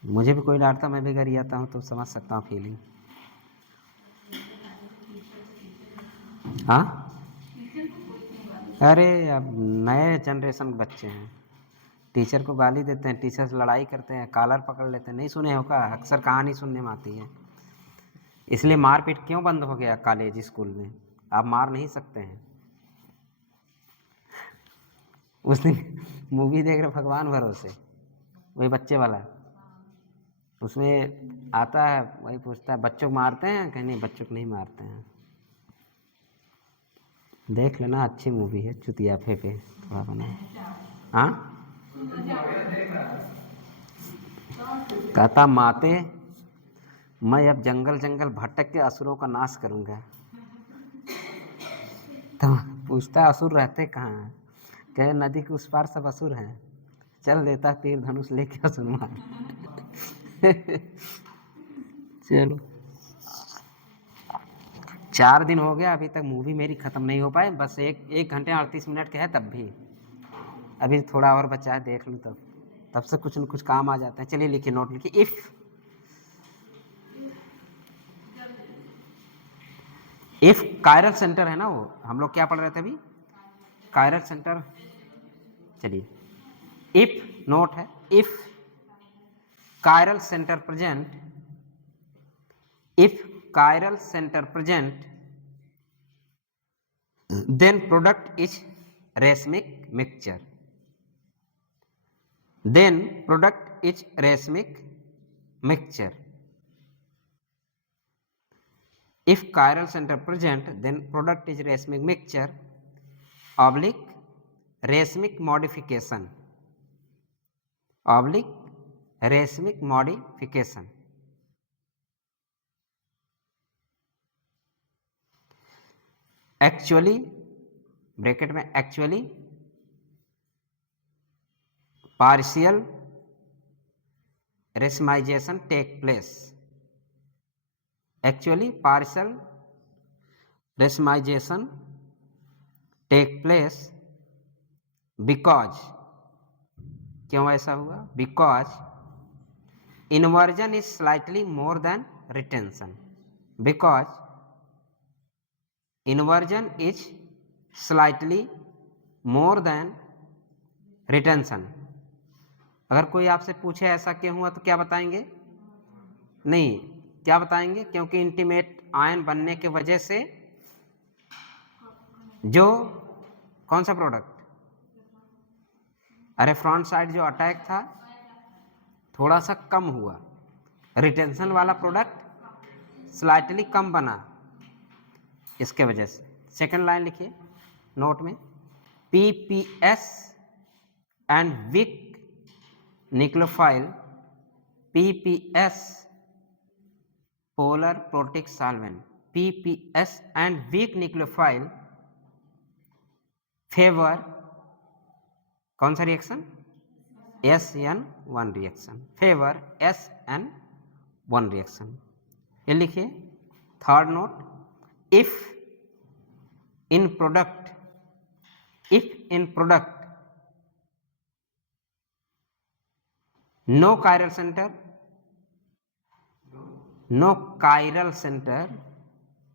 मुझे भी कोई डांटता मैं भी गरियाता हूँ, तो समझ सकता हूँ फीलिंग। हाँ, अरे अब नए जनरेशन के बच्चे हैं, टीचर को गाली देते हैं, टीचर से लड़ाई करते हैं, कॉलर पकड़ लेते हैं। नहीं सुने हो का, अक्सर कहानी सुनने में आती है। इसलिए मारपीट क्यों बंद हो गया कॉलेज स्कूल में, आप मार नहीं सकते हैं। उस दिन मूवी देख रहे भगवान भरोसे, वही बच्चे वाला, उसमें आता है, वही पूछता है बच्चों को मारते हैं, कहीं नहीं बच्चों को नहीं मारते हैं। देख लेना, अच्छी मूवी है, चुतिया फेंके थोड़ा बना। हाँ, कहता माते मैं अब जंगल जंगल भटक के असुरों का नाश करूंगा। तो पूछता असुर रहते कहाँ हैं, कहे नदी के उस पार सब असुर हैं, चल देता तीर धनुष लेके असुर मार। चलो 4 दिन हो गया, अभी तक मूवी मेरी खत्म नहीं हो पाई। बस 1 घंटे 38 मिनट के है, तब भी अभी थोड़ा और बचा है, देख लूँ तब से कुछ न कुछ काम आ जाते हैं। चलिए लिखिए, नोट लिखिए, इफ कायरल सेंटर है ना, वो हम लोग क्या पढ़ रहे थे अभी, कायरल सेंटर। चलिए, इफ नोट है, if chiral centre present, if chiral centre present, then product is racemic mixture, then product is racemic mixture. If chiral center present, then product is racemic mixture oblique racemic modification, oblique racemic modification. Actually, bracket में actually partial racemisation take place, actually partial racemisation take place because, क्यों ऐसा हुआ, because inversion is slightly more than retention, because inversion is slightly more than retention. अगर कोई आपसे पूछे ऐसा क्यों हुआ तो क्या बताएंगे, नहीं क्या बताएंगे, क्योंकि इंटीमेट आयन बनने के वजह से जो कौन सा प्रोडक्ट, अरे फ्रंट साइड जो अटैक था थोड़ा सा कम हुआ, रिटेंशन वाला प्रोडक्ट स्लाइटली कम बना, इसके वजह से। सेकंड लाइन लिखिए नोट में, PPS and weak nucleophile, PPS polar protic solvent, PPS and weak nucleophile favour कौन सा reaction, SN1 reaction, favour SN1 reaction. ये लिखिए third note, if in product no chiral center,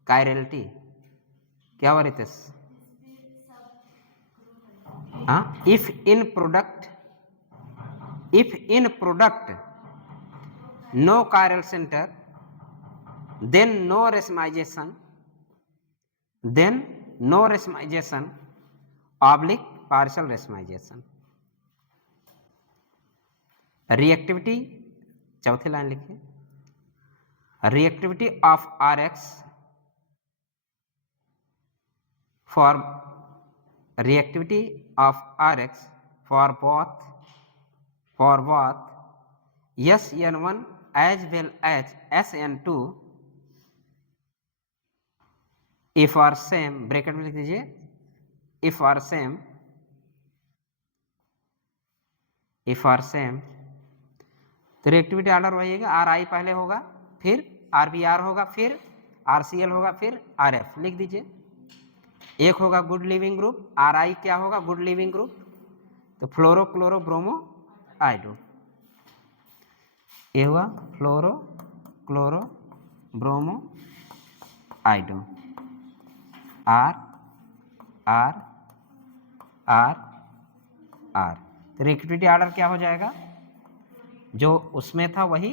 chirality क्या हुआ रितेश, हाँ, if in product no chiral center, then no racemization, oblique partial racemization. Reactivity, चौथी line लिखिए, reactivity of RX for reactivity of RX for both SN1 as well as SN2 if are same, bracket में लिख दीजिए, if are same, तो reactivity order वहीगा, RI पहले होगा, फिर RBR होगा, फिर RCl होगा, फिर RF लिख दीजिए। एक होगा गुड लिविंग ग्रुप, RI क्या होगा, गुड लिविंग ग्रुप, तो फ्लोरो क्लोरो ब्रोमो आइडो, ये हुआ fluoro chloro bromo आइडो, R R R R। तो रिएक्टिविटी ऑर्डर क्या हो जाएगा, जो उसमें था वही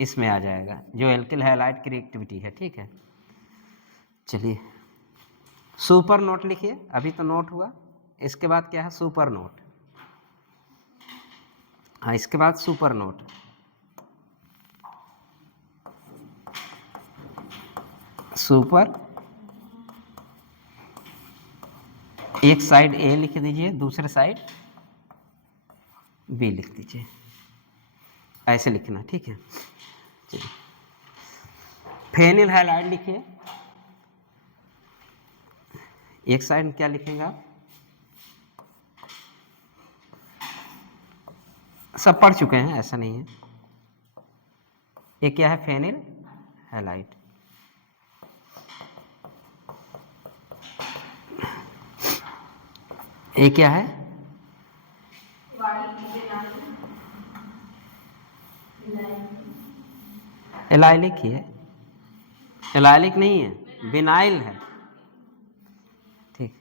इसमें आ जाएगा, जो एल्किल हैलाइड की रिएक्टिविटी है, ठीक है। चलिए सुपर नोट लिखिए, अभी तो नोट हुआ, इसके बाद क्या है, सुपर नोट। हाँ, इसके बाद सुपर नोट, सुपर, एक साइड ए लिख दीजिए, दूसरे साइड बी लिख दीजिए, ऐसे लिखना, ठीक है। चलिए फेनिल हैलाइड लिखिए, एक साइड क्या लिखेंगे आप, सब पढ़ चुके हैं, ऐसा नहीं है। ये क्या है, फेनिल हैलाइड, ये क्या है, एलाइलिक ही है, एलाइलिक नहीं है, विनाइल है, ठीक।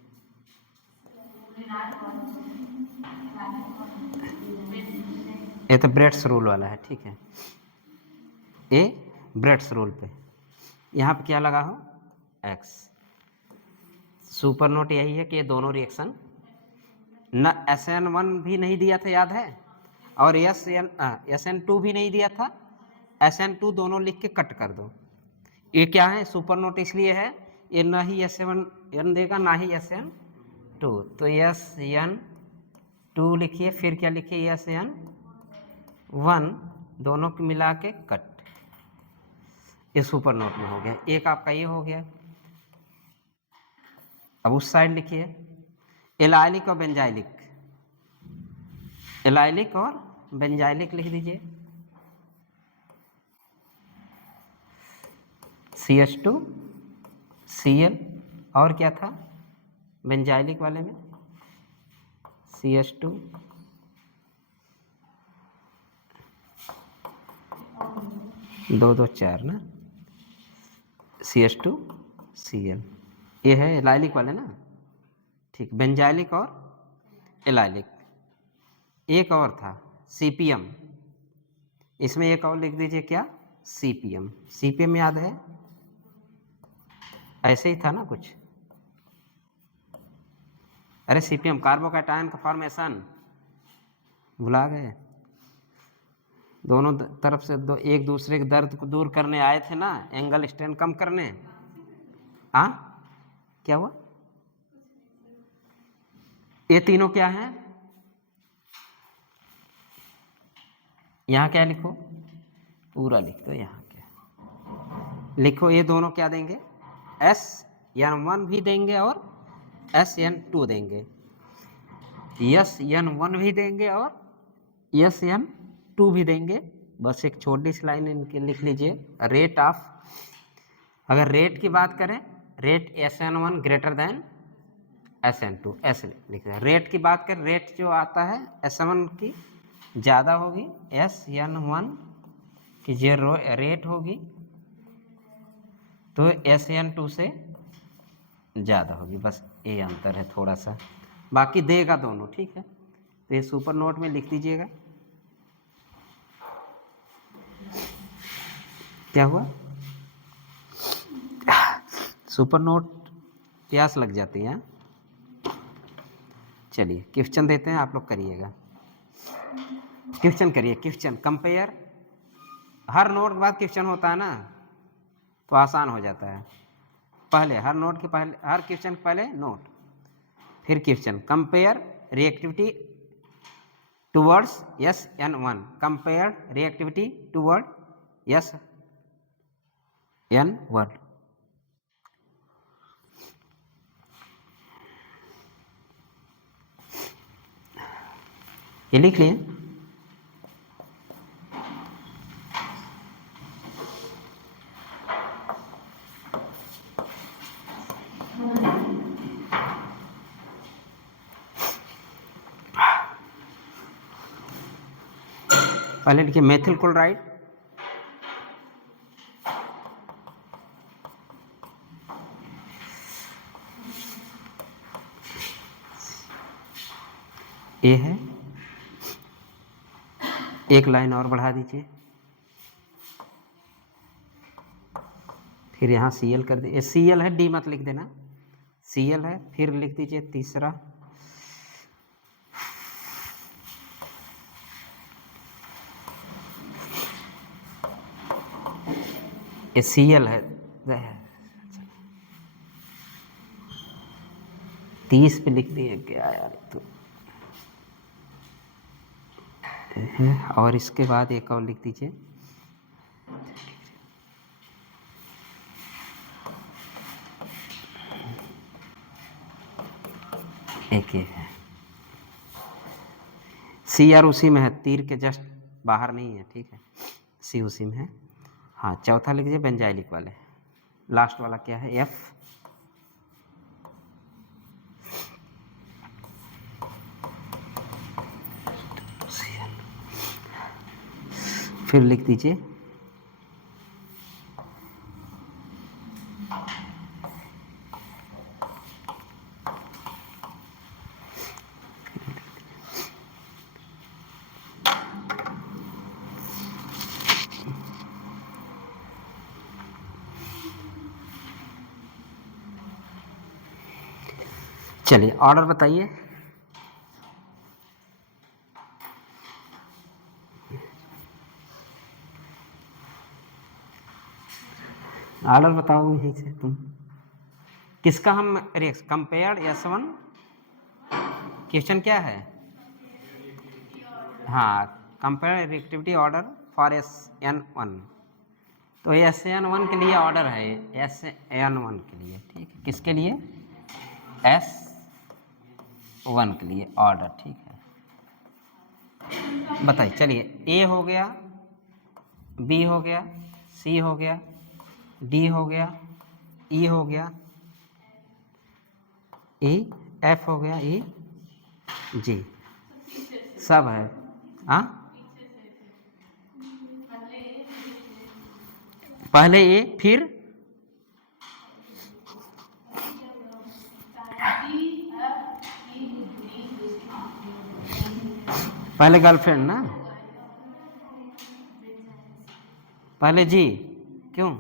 ये तो ब्रेड्स रूल वाला है, ठीक है। ए ब्रेड्स रूल पे यहाँ पे क्या लगा हो, एक्स। सुपर नोट यही है कि ये दोनों रिएक्शन न SN1 भी नहीं दिया था, याद है, और SN2 भी नहीं दिया था, SN2 दोनों लिख के कट कर दो। ये क्या है, सुपर नोट इसलिए है, ये ना ही SN1 देगा ना ही SN2, तो SN2 लिखिए, फिर क्या लिखिए, SN1 दोनों को मिला के कट। ये सुपर नोट में हो गया, एक आपका ये हो गया। अब उस साइड लिखिए, एलाइलिक और बेंजाइलिक, एलाइलिक और बेंजाइलिक लिख दीजिए, CH2 Cl, और क्या था बेंजाइलिक वाले में, CH2 2 4 ना, CH2 Cl, ये है एलाइलिक वाले ना, ठीक। बेंजाइलिक और एलाइलिक। एक और था CPM, इसमें एक और लिख दीजिए, क्या, CPM। CPM याद है, ऐसे ही था ना कुछ, अरे CPM कार्बोकैटायन का फॉर्मेशन भुला गए। दोनों तरफ से एक दूसरे के दर्द को दूर करने आए थे ना, एंगल स्ट्रेन कम करने। हाँ, क्या हुआ, ये तीनों क्या है, यहाँ क्या लिखो, पूरा लिख दो, यहाँ क्या लिखो, ये दोनों क्या देंगे, SN1 भी देंगे और SN2 देंगे, SN1 भी देंगे और SN2 भी देंगे। बस एक छोटी सी लाइन इनके लिख लीजिए, रेट ऑफ, अगर रेट की बात करें, rate SN1 greater than SN2, ऐसे लिख दें। रेट की बात करें, रेट जो आता है SN1 की ज़्यादा होगी, SN1 की जो रेट होगी तो SN2 से ज़्यादा होगी, बस ये अंतर है थोड़ा सा, बाकी देगा दोनों, ठीक है। तो ये सुपर नोट में लिख दीजिएगा। क्या हुआ, सुपर नोट प्यास लग जाती है। चलिए क्वेश्चन देते हैं, आप लोग करिएगा, क्वेश्चन करिए, क्वेश्चन कंपेयर, हर नोट के बाद क्वेश्चन होता है ना, तो आसान हो जाता है। पहले हर नोट के पहले, हर क्वेश्चन के पहले नोट, फिर question. Compare reactivity towards SN1, compare reactivity toward SN1। ये लिख लिए, पहले लिखिए मेथिल क्लोराइड, ये है, एक लाइन और बढ़ा दीजिए, फिर यहाँ Cl कर दीजिए, Cl है, D मत लिख देना, Cl है, फिर लिख दीजिए तीसरा, ये Cl है, 30 पे लिख दिए क्या यार, तो और इसके बाद एक और लिख दीजिए, एक ये है, CR उसी में है, तीर के जस्ट बाहर नहीं है, ठीक है, C उसी में है। हाँ, चौथा लिख दीजिए बेंजाइलिक वाले, लास्ट वाला क्या है, F, फिर लिख दीजिए चलिए ऑर्डर बताइए। ऑर्डर बताओ यहीं से तुम। किसका हम कंपेयर S1 क्वेश्चन क्या है? हाँ, compare reactivity order for SN1। तो SN1 के लिए ऑर्डर है, SN1 के लिए, ठीक है। किसके लिए? S1 के लिए ऑर्डर, ठीक है। बताइए। चलिए A हो गया, B हो गया, C हो गया, D हो गया, E हो गया, F हो गया, G सब है। हाँ, पहले A फिर पहले गर्लफ्रेंड ना, पहले G, क्यों?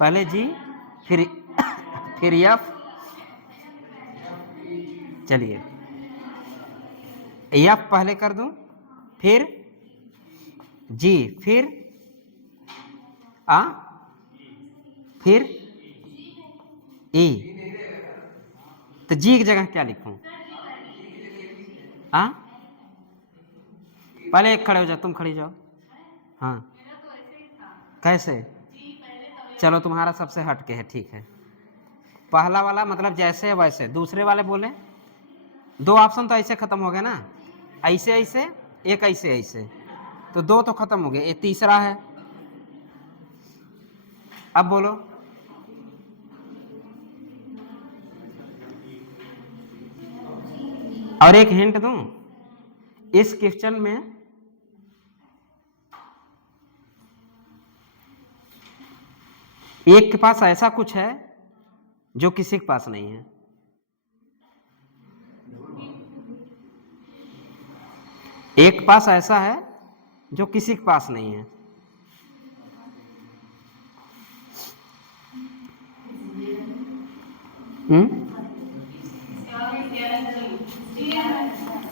पहले G फिर फिर F। चलिए F पहले कर दूं, फिर G, फिर फिर E। तो G की जगह क्या लिखूं? पहले एक खड़े हो जाओ, तुम खड़ी जाओ। हाँ, कैसे? चलो तुम्हारा सबसे हटके है, ठीक है। पहला वाला मतलब जैसे है वैसे, दूसरे वाले बोले दो ऑप्शन तो ऐसे खत्म हो गए ना, ऐसे ऐसे, एक ऐसे ऐसे, तो दो तो खत्म हो गए, ये तीसरा है। अब बोलो। और एक हिंट दूं, इस क्वेश्चन में एक के पास ऐसा कुछ है जो किसी के पास नहीं है। एक के पास ऐसा है जो किसी के पास नहीं है।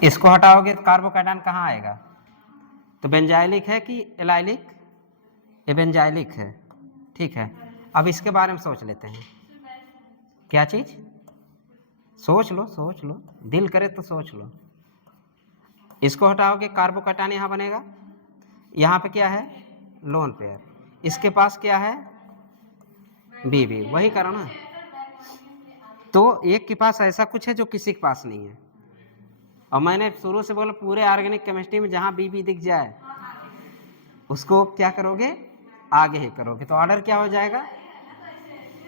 इसको हटाओगे तो कार्बोकैटायन कहाँ आएगा? तो बेंजाइलिक है कि एलाइलिक? ये बेंजाइलिक है, ठीक है। अब इसके बारे में सोच लेते हैं। क्या चीज? सोच लो, सोच लो, दिल करे तो सोच लो। इसको हटाओगे कार्बोकैटायन यहाँ बनेगा। यहाँ पे क्या है? Lone pair. इसके पास क्या है? बीबी, वही करो ना। तो एक के पास ऐसा कुछ है जो किसी के पास नहीं है। और मैंने शुरू से बोला पूरे ऑर्गेनिक केमिस्ट्री में जहाँ बीबी दिख जाए उसको क्या करोगे? आगे ही करोगे। तो ऑर्डर क्या हो जाएगा?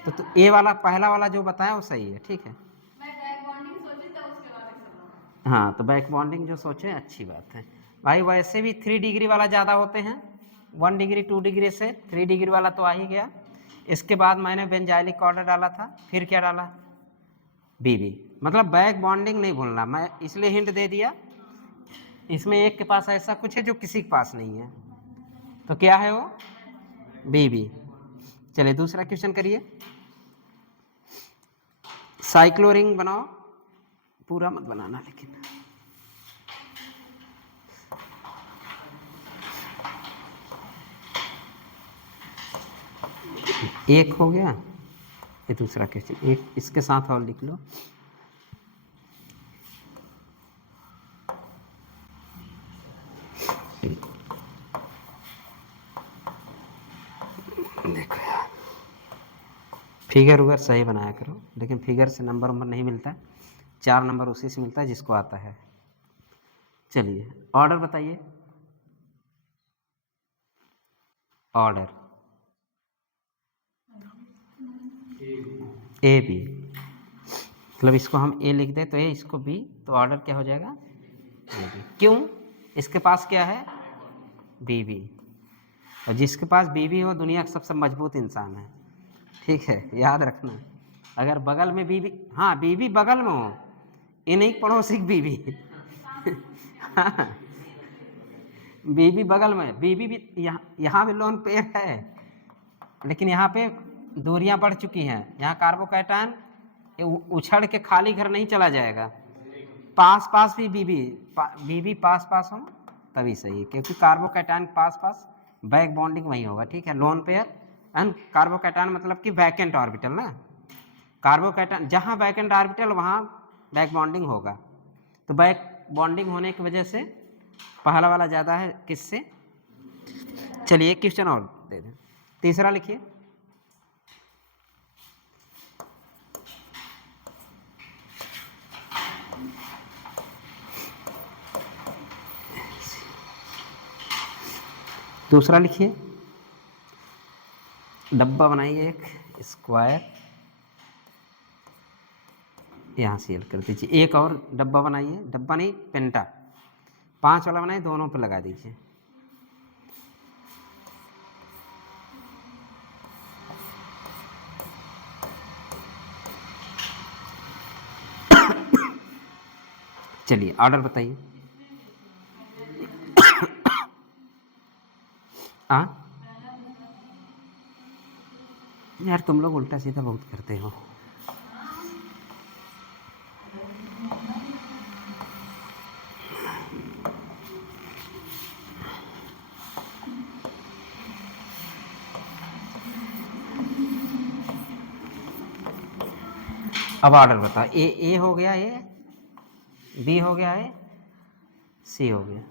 तो ए वाला पहला वाला जो बताया वो सही है, ठीक है। हाँ, तो बैक बॉन्डिंग जो सोचे अच्छी बात है भाई। वैसे भी 3 डिग्री वाला ज़्यादा होते हैं, 1 डिग्री 2 डिग्री से 3 डिग्री वाला तो आ ही गया। इसके बाद मैंने बेंजाइलिक ऑर्डर डाला था, फिर क्या डाला? बीबी। मतलब बैक बॉन्डिंग नहीं भूलना, मैं इसलिए हिंट दे दिया। इसमें एक के पास ऐसा कुछ है जो किसी के पास नहीं है, तो क्या है वो? बीबी। चलिए दूसरा क्वेश्चन करिए। साइक्लोरिंग बनाओ, पूरा मत बनाना लेकिन। एक हो गया, ये दूसरा क्वेश्चन, एक इसके साथ और लिख लो। देखो यार, फिगर उगर सही बनाया करो, लेकिन फिगर से नंबर नहीं मिलता, 4 नंबर उसी से मिलता है जिसको आता है। चलिए ऑर्डर बताइए। ऑर्डर ए बी, मतलब इसको हम ए लिख दें तो ए, इसको बी, तो ऑर्डर क्या हो जाएगा? A B. क्यों? इसके पास क्या है? B B. और जिसके पास बी बी हो दुनिया का सबसे मजबूत इंसान है, ठीक है, याद रखना। अगर बगल में बीबी, हाँ बीबी बगल में हो, ये नहीं पड़ोसी की बीबी हाँ, बीबी बगल में, बीबी भी यहाँ भी लोन पेयर है, लेकिन यहाँ पे दूरियां बढ़ चुकी हैं। यहाँ कार्बोकैटायन उछड़ के खाली घर नहीं चला जाएगा, पास पास भी बीबी पास पास हो तभी सही है, क्योंकि कार्बोकैटायन पास पास बैक बॉन्डिंग वही होगा। ठीक है, लोन पेयर एंड कार्बोकैटायन मतलब कि वैकेंट ऑर्बिटल ना, कार्बोकैटायन जहाँ वैकेंट ऑर्बिटल वहाँ बैक बॉन्डिंग होगा, तो बैक बॉन्डिंग होने की वजह से पहला वाला ज़्यादा है किससे। चलिए एक क्वेश्चन और दे दें, तीसरा लिखिए। दूसरा लिखिए, डब्बा बनाइए एक स्क्वायर, यहाँ सील कर दीजिए। एक और डब्बा बनाइए, डब्बा नहीं पेंटा, 5 वाला बनाइए, दोनों पे लगा दीजिए। चलिए ऑर्डर बताइए। हाँ यार तुम लोग उल्टा सीधा बहुत करते हो। अब ऑर्डर बताओ, ए हो गया, ए बी हो गया, ए सी हो गया।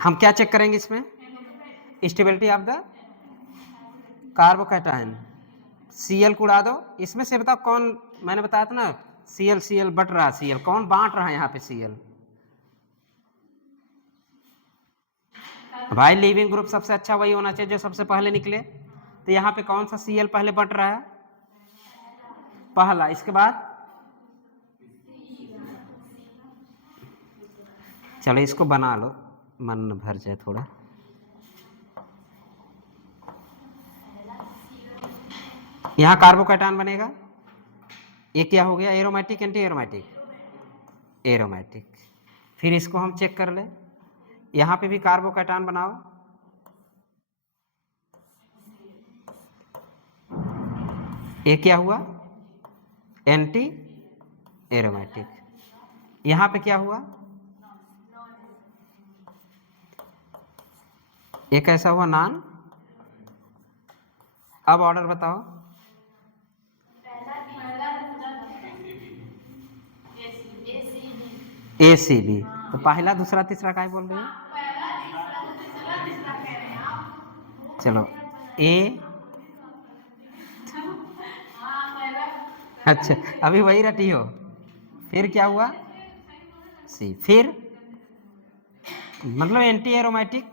हम क्या चेक करेंगे इसमें, stability of the carbocation. Cl को उड़ा दो, इसमें से बताओ कौन, मैंने बताया था ना Cl बट रहा, Cl कौन बांट रहा है यहाँ पे Cl। भाई लिविंग ग्रुप सबसे अच्छा वही होना चाहिए जो सबसे पहले निकले, तो यहाँ पे कौन सा Cl पहले बट रहा है, पहला। इसके बाद चलो इसको बना लो, मन भर जाए थोड़ा। यहाँ कार्बोकैटायन बनेगा, ये क्या हो गया, एरोमेटिक एंटी एरोमेटिक, एरोमेटिक। फिर इसको हम चेक कर ले, यहाँ पे भी कार्बोकैटायन बनाओ, ये क्या हुआ, एंटी एरोमेटिक। यहाँ पे क्या हुआ, ये कैसा हुआ, नॉन। अब ऑर्डर बताओ, ए सी बी। तो पहला दूसरा तीसरा काय बोल रहे हो, चलो ए, अच्छा अभी वही रटी हो। फिर क्या हुआ, सी। फिर मतलब एंटी एरोमेटिक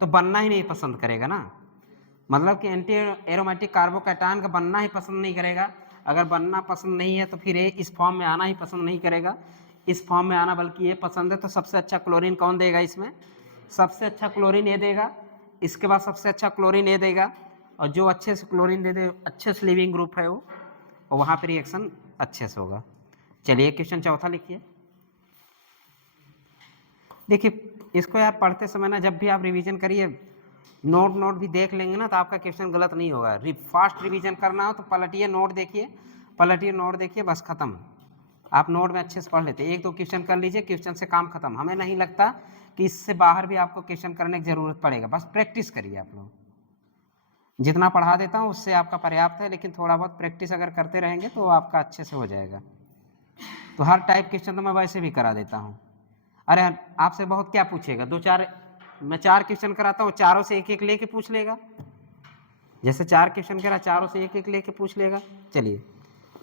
तो बनना ही नहीं पसंद करेगा ना, मतलब कि एंटी एरोमेटिक कार्बोकैटायन का बनना ही पसंद नहीं करेगा। अगर बनना पसंद नहीं है तो फिर ये इस फॉर्म में आना ही पसंद नहीं करेगा, इस फॉर्म में आना बल्कि ये पसंद है। तो सबसे अच्छा क्लोरीन कौन देगा इसमें, सबसे अच्छा क्लोरीन ये देगा, इसके बाद सबसे अच्छा क्लोरीन ये देगा, और जो अच्छे से क्लोरीन दे दे, अच्छे से लिविंग ग्रुप है वो, और वहाँ पर रिएक्शन अच्छे से होगा। चलिए क्वेश्चन चौथा लिखिए। देखिए इसको यार पढ़ते समय ना, जब भी आप रिवीजन करिए, नोट भी देख लेंगे ना तो आपका क्वेश्चन गलत नहीं होगा। फास्ट रिवीजन करना हो तो पलटिए नोट देखिए, पलटिए नोट देखिए, बस खत्म। आप नोट में अच्छे से पढ़ लेते, एक दो क्वेश्चन कर लीजिए, क्वेश्चन से काम खत्म। हमें नहीं लगता कि इससे बाहर भी आपको क्वेश्चन करने की जरूरत पड़ेगा, बस प्रैक्टिस करिए आप लोग। जितना पढ़ा देता हूँ उससे आपका पर्याप्त है, लेकिन थोड़ा बहुत प्रैक्टिस अगर करते रहेंगे तो आपका अच्छे से हो जाएगा। तो हर टाइप क्वेश्चन तो मैं वैसे भी करा देता हूँ। अरे आपसे बहुत क्या पूछेगा, दो चार, मैं 4 क्वेश्चन कराता हूँ, चारों से एक एक लेके पूछ लेगा। जैसे 4 क्वेश्चन करा, चारों से एक एक लेके पूछ लेगा। चलिए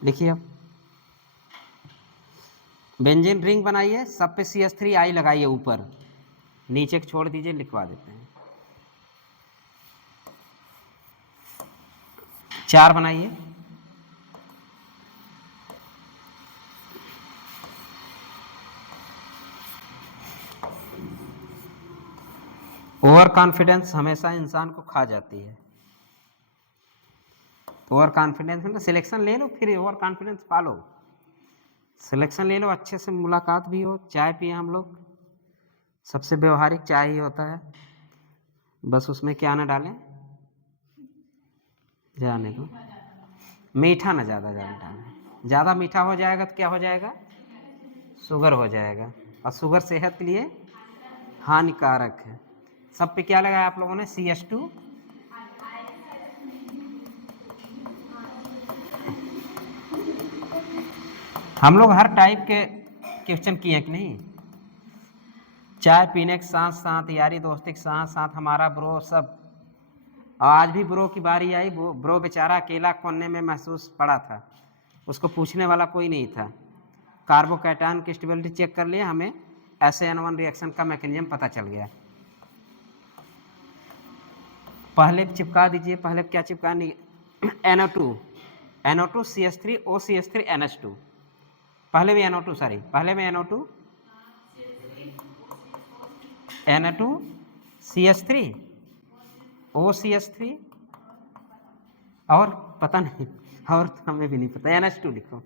लिखिए, अब बेंजीन रिंग बनाइए, सब पे CH3 लगाइए, ऊपर नीचे छोड़ दीजिए, लिखवा देते हैं। 4 बनाइए, ओवर कॉन्फिडेंस हमेशा इंसान को खा जाती है। ओवर कॉन्फिडेंस में सिलेक्शन ले लो, फिर ओवर कॉन्फिडेंस पालो। सिलेक्शन ले लो, अच्छे से मुलाकात भी हो, चाय पिए हम लोग, सबसे व्यवहारिक चाय ही होता है, बस उसमें क्या ना डालें, जाने दो। मीठा ना ज़्यादा ज़्यादा ज़्यादा मीठा हो जाएगा तो क्या हो जाएगा, शुगर हो जाएगा, और शुगर सेहत के लिए हानिकारक है। सब पे क्या लगाया आप लोगों ने, CH2। हम लोग हर टाइप के क्वेश्चन किए हैं कि नहीं, चाय पीने के साथ साथ, यारी दोस्ती के साथ साथ, हमारा ब्रो सब। आज भी ब्रो की बारी आई, ब्रो बेचारा अकेला कोने में महसूस पड़ा था, उसको पूछने वाला कोई नहीं था। कार्बोकैटायन की स्टेबिलिटी चेक कर लिया, हमें SN1 रिएक्शन का मैकेनिज्म पता चल गया। पहले चिपका दीजिए, पहले क्या चिपका, NO2 CH3 OCH3 NH2, पहले भी NO2, सॉरी पहले में NO2 Na2 CH3 OCH3, और पता नहीं, और तो हमें भी नहीं पता, NH2 लिखो,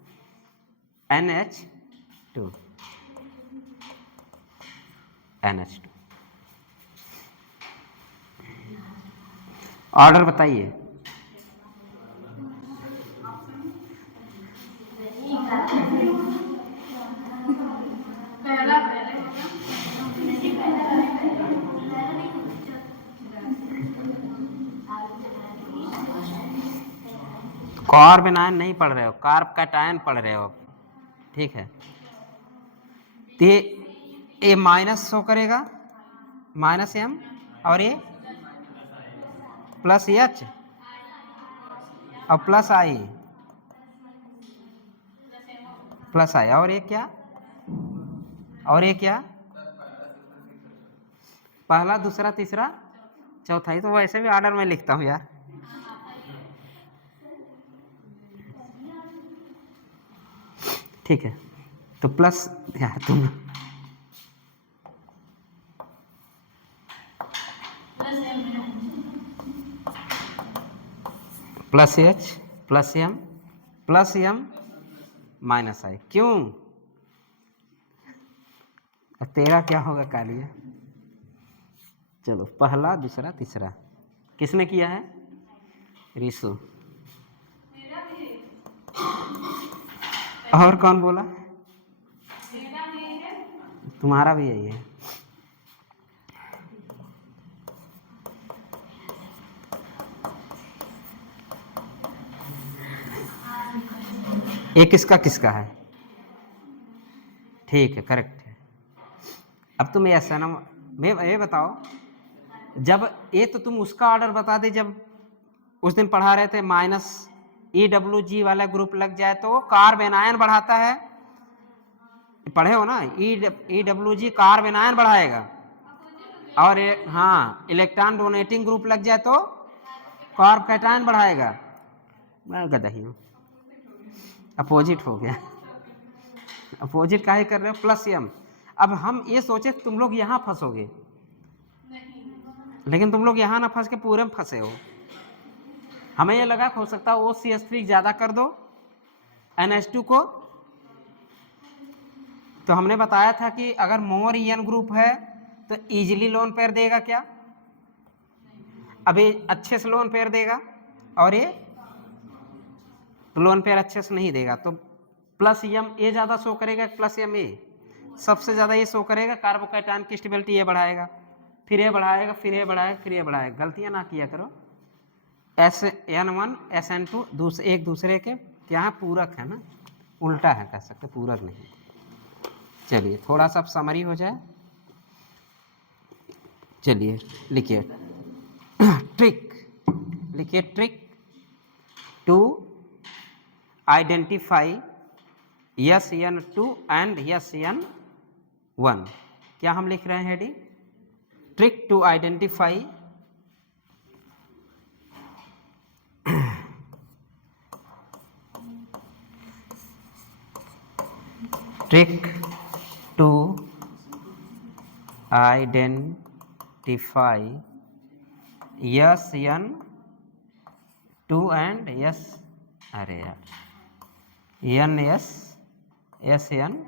NH2 NH2। ऑर्डर बताइए। कार्बेनायन नहीं पढ़ रहे हो, कार्बकैटायन पढ़ रहे हो, ठीक है। तो ये माइनस शो करेगा, -M, और ये +H और +I, और ये क्या, और ये क्या, पहला दूसरा तीसरा चौथा। ही तो वैसे भी ऑर्डर में लिखता हूँ यार। ठीक है, तो प्लस यार तुम +H +M -I, क्यों, अब तेरा क्या होगा कालिया। चलो, पहला दूसरा तीसरा किसने किया है, रिसु। और कौन बोला, तुम्हारा भी यही है। ये किसका किसका है, ठीक है, करेक्ट है। अब तुम ऐसा ना, ये बताओ, जब ये तो तुम उसका ऑर्डर बता दे, जब उस दिन पढ़ा रहे थे -EWG वाला ग्रुप लग जाए तो कार्बेनायन बढ़ाता है, पढ़े हो ना, EWG कार्बेनायन बढ़ाएगा, और हाँ, इलेक्ट्रॉन डोनेटिंग ग्रुप लग जाए तो कार्बकैटायन बढ़ाएगा। मैं गधा ही हूँ, अपोजिट हो गया। अपोजिट काहे कर रहे हो, +M। अब हम ये सोचे तुम लोग यहाँ फंसोगे, लेकिन तुम लोग यहाँ ना फंस के पूरे में फंसे हो। हमें ये लगा हो सकता है OCH3 ज़्यादा कर दो NH2 को, तो हमने बताया था कि अगर मोर EN ग्रुप है तो इजीली लोन पेयर देगा क्या, अभी अच्छे से लोन पेयर देगा, और ये लोन पेयर अच्छे से नहीं देगा, तो +M ये ज़्यादा शो करेगा, +M ये सबसे ज़्यादा ये शो करेगा, कार्बोकैटायन की स्टेबिलिटी ये बढ़ाएगा, फिर ये बढ़ाएगा, फिर ये बढ़ाएगा, फिर ये बढ़ाएगा। गलतियाँ ना किया करो। SN1 SN2 एक दूसरे के क्या पूरक है ना, उल्टा है कह सकते, पूरक नहीं। चलिए थोड़ा सा समरी हो जाए, चलिए लिखिए ट्रिक, लिखिए trick to identify SN2 and SN1। क्या हम लिख रहे हैं heading, trick to identify trick to identify SN2 and अरे यार SN1।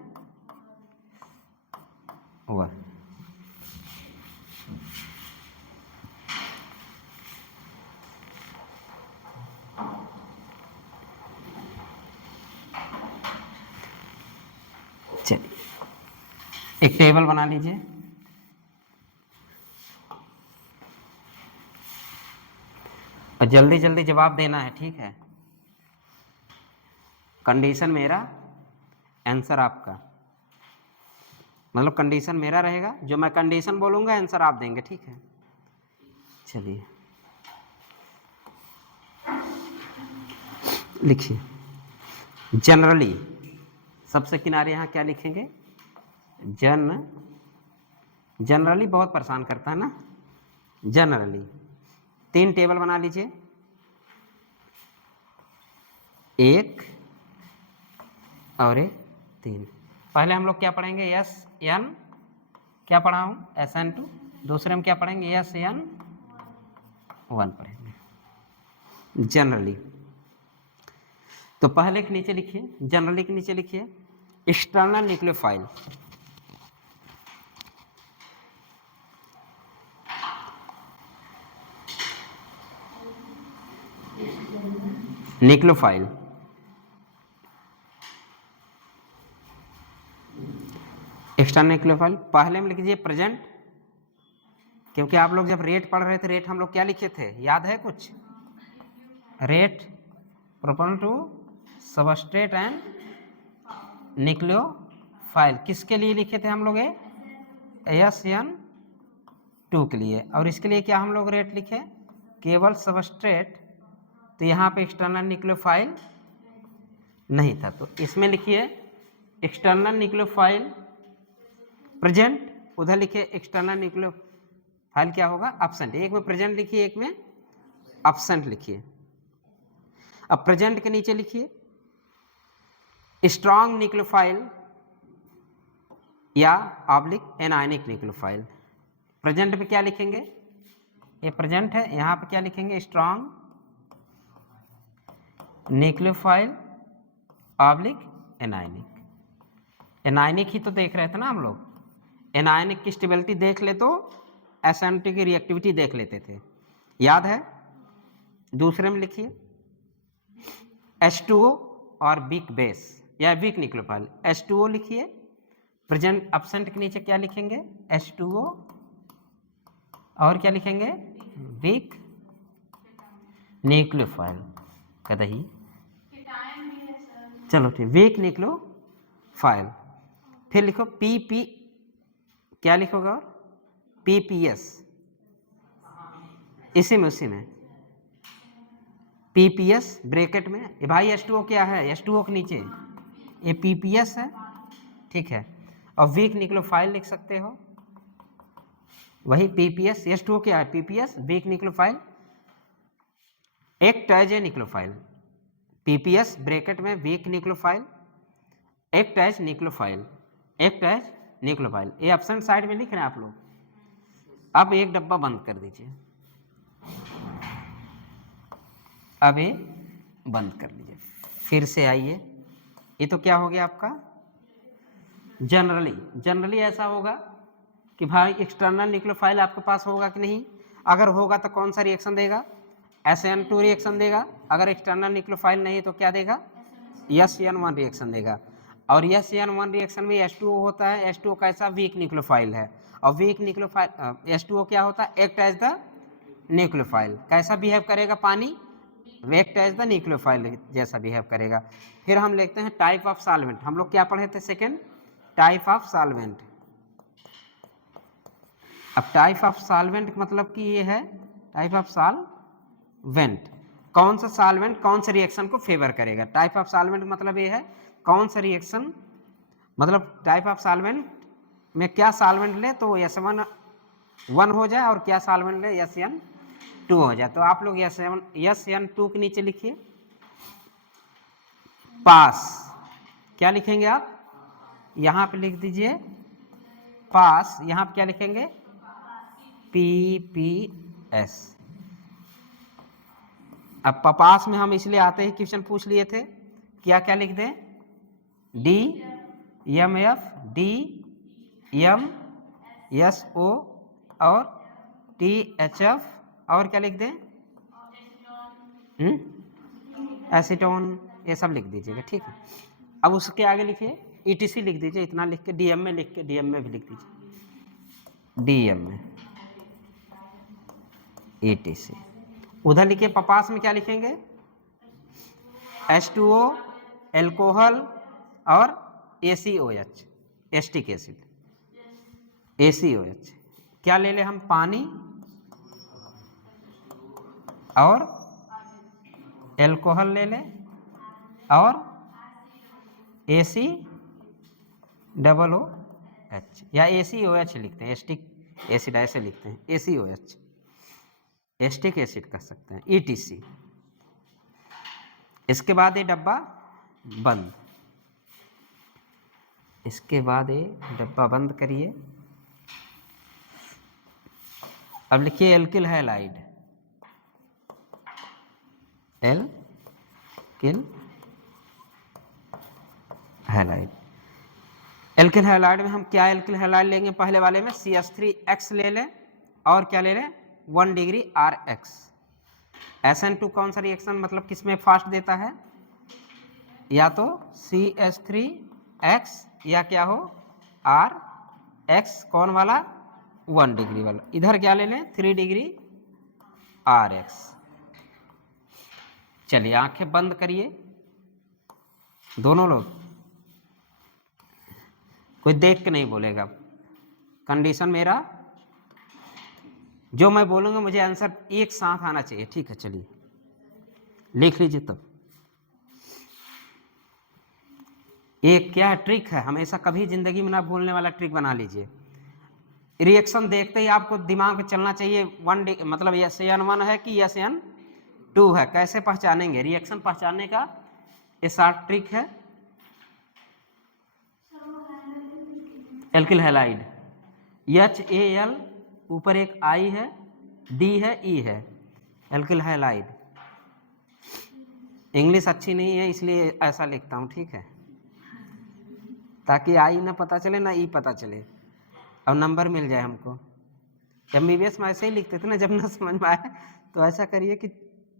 एक टेबल बना लीजिए। और जल्दी जल्दी जवाब देना है, ठीक है। कंडीशन मेरा, आंसर आपका, मतलब कंडीशन मेरा रहेगा, जो मैं कंडीशन बोलूंगा आंसर आप देंगे, ठीक है। चलिए लिखिए। जनरली, सबसे किनारे यहाँ क्या लिखेंगे? जनरली बहुत परेशान करता है ना। जनरली 3 टेबल बना लीजिए, 1 और 1 3। पहले हम लोग क्या पढ़ेंगे? एस एन, क्या पढ़ा हूँ? SN2। दूसरे में क्या पढ़ेंगे? SN1 पढ़ेंगे। जनरली, तो पहले के नीचे लिखिए, जनरली के नीचे लिखिए external nucleophile. Nucleophile, external nucleophile. पहले में लिख दीजिए प्रेजेंट, क्योंकि आप लोग जब रेट पढ़ रहे थे, रेट हम लोग क्या लिखे थे, याद है कुछ? Rate proportional to substrate and nucleophile. किसके लिए लिखे थे हम लोग? SN2 के लिए। और इसके लिए क्या हम लोग रेट लिखे? केवल सबस्ट्रेट, तो यहाँ पे एक्सटर्नल न्यूक्लियोफाइल नहीं था, तो इसमें लिखिए एक्सटर्नल न्यूक्लियोफाइल प्रेजेंट, उधर लिखिए एक्सटर्नल न्यूक्लियोफाइल क्या होगा? एब्सेंट। एक में प्रेजेंट लिखिए, एक में एब्सेंट लिखिए। अब प्रेजेंट के नीचे लिखिए स्ट्रॉन्ग न्यूक्लियोफाइल या ऑब्लिक एनायनिक न्यूक्लियोफाइल। प्रेजेंट पे क्या लिखेंगे? ये प्रेजेंट है, यहाँ पे क्या लिखेंगे? Strong nucleophile oblique anionic. Anionic ही तो देख रहे थे ना हम लोग, एनायनिक की स्टेबिलिटी देख ले तो SN2 की रिएक्टिविटी देख लेते थे, याद है? दूसरे में लिखिए H2O और वीक बेस या वीक न्यूक्लियोफाइल। H2O लिखिए, प्रेजेंट एब्सेंट के नीचे क्या लिखेंगे? H2O, और क्या लिखेंगे? Weak nucleophile. कदही, चलो ठीक, वीक न्यूक्लियोफाइल। फिर लिखो PP, क्या लिखोगे? और PPS, इसी में उसी में PPS ब्रैकेट में। ये भाई H2O क्या है? H2O के नीचे ये PPS है, ठीक है। और वीक न्यूक्लियोफाइल लिख सकते हो, वही PPS। H2O क्या है? PPS, weak nucleophile, act as a nucleophile. PPS bracket में weak nucleophile, act as nucleophile, act as nucleophile. ये ऑप्शन साइड में लिख रहे हैं आप लोग। अब एक डब्बा बंद कर दीजिए, अब ये बंद कर लीजिए, फिर से आइए। ये तो क्या हो गया आपका? जनरली। जनरली ऐसा होगा कि भाई एक्सटर्नल न्यूक्लियोफाइल आपके पास होगा कि नहीं? अगर होगा तो कौन सा रिएक्शन देगा? SN2 रिएक्शन देगा। अगर एक्सटर्नल न्यूक्लियोफाइल नहीं तो क्या देगा? SN1 रिएक्शन देगा। और SN1 रिएक्शन में H2O होता है। H2O कैसा? वीक न्यूक्लियोफाइल है। और वीक न्यूक्लियोफाइल H2O क्या होता है? Act as the nucleophile. कैसा बिहेव करेगा? पानी, एक्ट एज द न्यूक्लियोफाइल जैसा बिहेव करेगा। फिर हम लिखते हैं टाइप ऑफ सॉल्वेंट। हम लोग क्या पढ़े थे? Second, type of solvent. अब टाइप ऑफ सॉल्वेंट मतलब कि ये है टाइप ऑफ सॉल्वेंट, कौन सा सॉल्वेंट कौन से रिएक्शन को फेवर करेगा। टाइप ऑफ सॉल्वेंट मतलब ये है कौन सा रिएक्शन, मतलब टाइप ऑफ सॉल्वेंट में क्या सॉल्वेंट ले तो SN1 हो जाए, और क्या सॉल्वेंट ले SN2 हो जाए। तो आप लोग SN2 के नीचे लिखिए पास। क्या लिखेंगे आप? यहां पे लिख दीजिए पास। यहां पे क्या लिखेंगे? PPS। अब पास में हम इसलिए आते ही क्वेश्चन पूछ लिए थे, क्या क्या लिख दें? DMF, DMSO और THF, और क्या लिख दें? एसीटोन, ये सब लिख दीजिएगा, ठीक है। अब उसके आगे लिखिए ETC लिख दीजिए, इतना लिख के DM में लिख के DM में भी लिख दीजिए, DM में ETC। उधर लिखिए पपास में क्या लिखेंगे, H2O, एल्कोहल और ACOH, एस्टिक एसिड, ACOH। क्या ले ले हम, पानी और एल्कोहल ले ले और ACOOH या ACOH लिखते हैं, एस्टिक एसिड ऐसे लिखते हैं, ACOH, एस्टिक एसिड कह सकते हैं, ETC। इसके बाद ये डब्बा बंद, इसके बाद ये डब्बा बंद करिए। अब लिखिए alkyl halide, alkyl halide. Alkyl halide में हम क्या एल्किल हैलाइड लेंगे, पहले वाले में CH3X ले लें और क्या ले लें 1 डिग्री RX। SN2 कौन सा रिएक्शन मतलब किस में फास्ट देता है, या तो CH3X या क्या हो RX, कौन वाला 1 डिग्री वाला। इधर क्या ले लें 3 डिग्री RX। चलिए आंखें बंद करिए दोनों लोग, कोई देख के नहीं बोलेगा। कंडीशन मेरा जो मैं बोलूंगा मुझे आंसर एक साथ आना चाहिए, ठीक है। चलिए लिख लीजिए। तब एक क्या है ट्रिक है, हमेशा कभी जिंदगी में ना भूलने वाला ट्रिक बना लीजिए। रिएक्शन देखते ही आपको दिमाग में चलना चाहिए मतलब SN1 है कि SN2 है। कैसे पहचानेंगे, रिएक्शन पहचानने का ये शॉर्ट ट्रिक है। एल्किल हैलाइड HAL, ऊपर एक I है, D है, E है, एल्किल हैलाइड। इंग्लिश अच्छी नहीं है इसलिए ऐसा लिखता हूँ, ठीक है, ताकि I ना पता चले ना E पता चले और नंबर मिल जाए हमको। MBBS में ऐसे ही लिखते थे ना, जब ना समझ में आए तो ऐसा करिए कि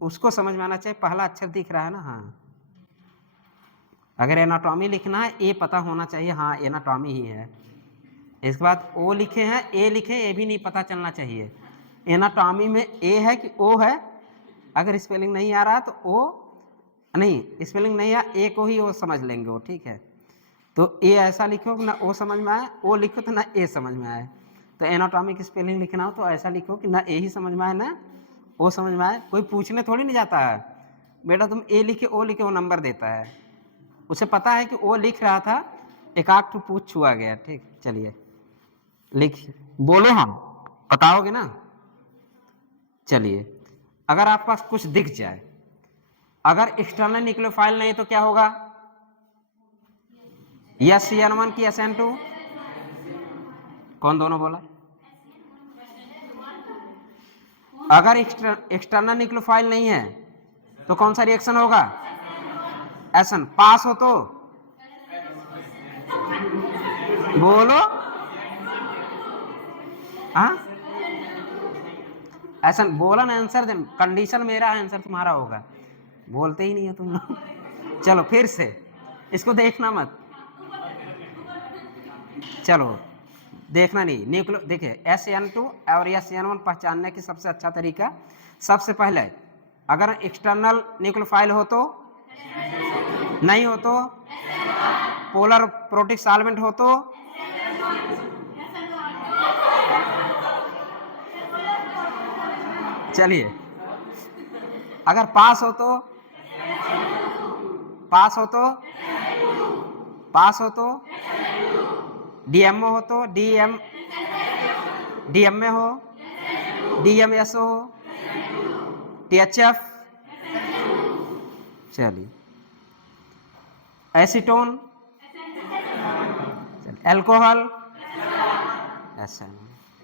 उसको समझ में आना चाहिए, पहला अक्षर दिख रहा है ना, हाँ। अगर एनाटॉमी लिखना है ए पता होना चाहिए, हाँ एनाटॉमी ही है। इसके बाद O लिखे हैं, A लिखे, ये भी नहीं पता चलना चाहिए एनाटॉमी में A है कि O है। अगर स्पेलिंग नहीं आ रहा तो O नहीं, स्पेलिंग नहीं आ, A को ही O समझ लेंगे वो, ठीक है। तो A ऐसा लिखो कि ना O समझ में आए, O लिखो तो ना A समझ में आए। तो एनाटॉमी की स्पेलिंग लिखना हो तो ऐसा लिखो कि ना A ही समझ में आए ना O समझ में आए। कोई पूछने थोड़ी नहीं जाता है, बेटा तुम A लिखे O लिखे, वो नंबर देता है। उसे पता है कि O लिख रहा था, एक आध तो पूछ छुआ गया, ठीक। चलिए लिख बोलो, हम बताओगे ना। चलिए अगर आपके पास कुछ दिख जाए, अगर एक्सटर्नल न्यूक्लियोफाइल नहीं तो क्या होगा, या SN1 की SN2, कौन दोनों बोला। अगर एक्सटर्नल न्यूक्लियोफाइल नहीं है तो कौन सा रिएक्शन होगा, SN। पास हो तो बोलो, हाँ SN बोला ना, आंसर दे। कंडीशन मेरा है, आंसर तुम्हारा होगा, बोलते ही नहीं हो तुम लोग। चलो फिर से, इसको देखना मत, चलो देखना नहीं। न्यूक्लियो देखिए SN2 और SN1 पहचानने की सबसे अच्छा तरीका, सबसे पहले अगर एक्सटर्नल न्यूक्लियोफाइल हो तो, नहीं हो तो, पोलर प्रोटिक सॉल्वेंट हो तो, चलिए अगर पास हो तो, पास हो तो, पास हो तो, DMO हो तो, DM में हो, DMSO हो, THF, चलिए एसीटोन, एल्कोहल, SN।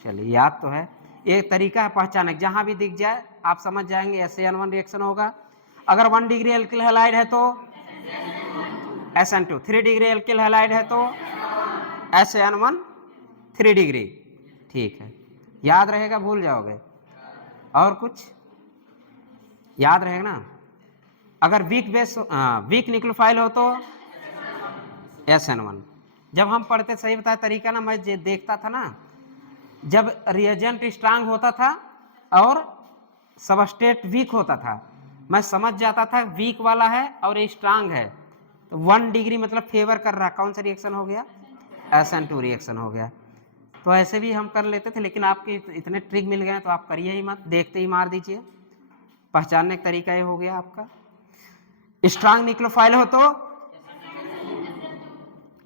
चलिए याद तो है, एक तरीका है पहचाने, जहां भी दिख जाए आप समझ जाएंगे SN1 रिएक्शन होगा। अगर 1 डिग्री एल्किल हैलाइड है तो SN2, 3 डिग्री एल्किल हैलाइड है तो SN1 3 डिग्री, ठीक है। याद रहेगा, भूल जाओगे। और कुछ याद रहेगा ना। अगर वीक न्यूक्लियोफाइल हो तो SN1, जब हम पढ़ते, सही बताया तरीका ना, मैं देखता था ना, जब रिएजेंट स्ट्रांग होता था और सबस्ट्रेट वीक होता था, मैं समझ जाता था वीक वाला है और ये स्ट्रांग है, तो 1 डिग्री मतलब फेवर कर रहा, कौन सा रिएक्शन हो गया, SN2 रिएक्शन हो गया। तो ऐसे भी हम कर लेते थे, लेकिन आपके इतने ट्रिक मिल गए तो आप करिए ही मत, देखते ही मार दीजिए। पहचानने का तरीका ये हो गया आपका। स्ट्रांग न्यूक्लियोफाइल हो तो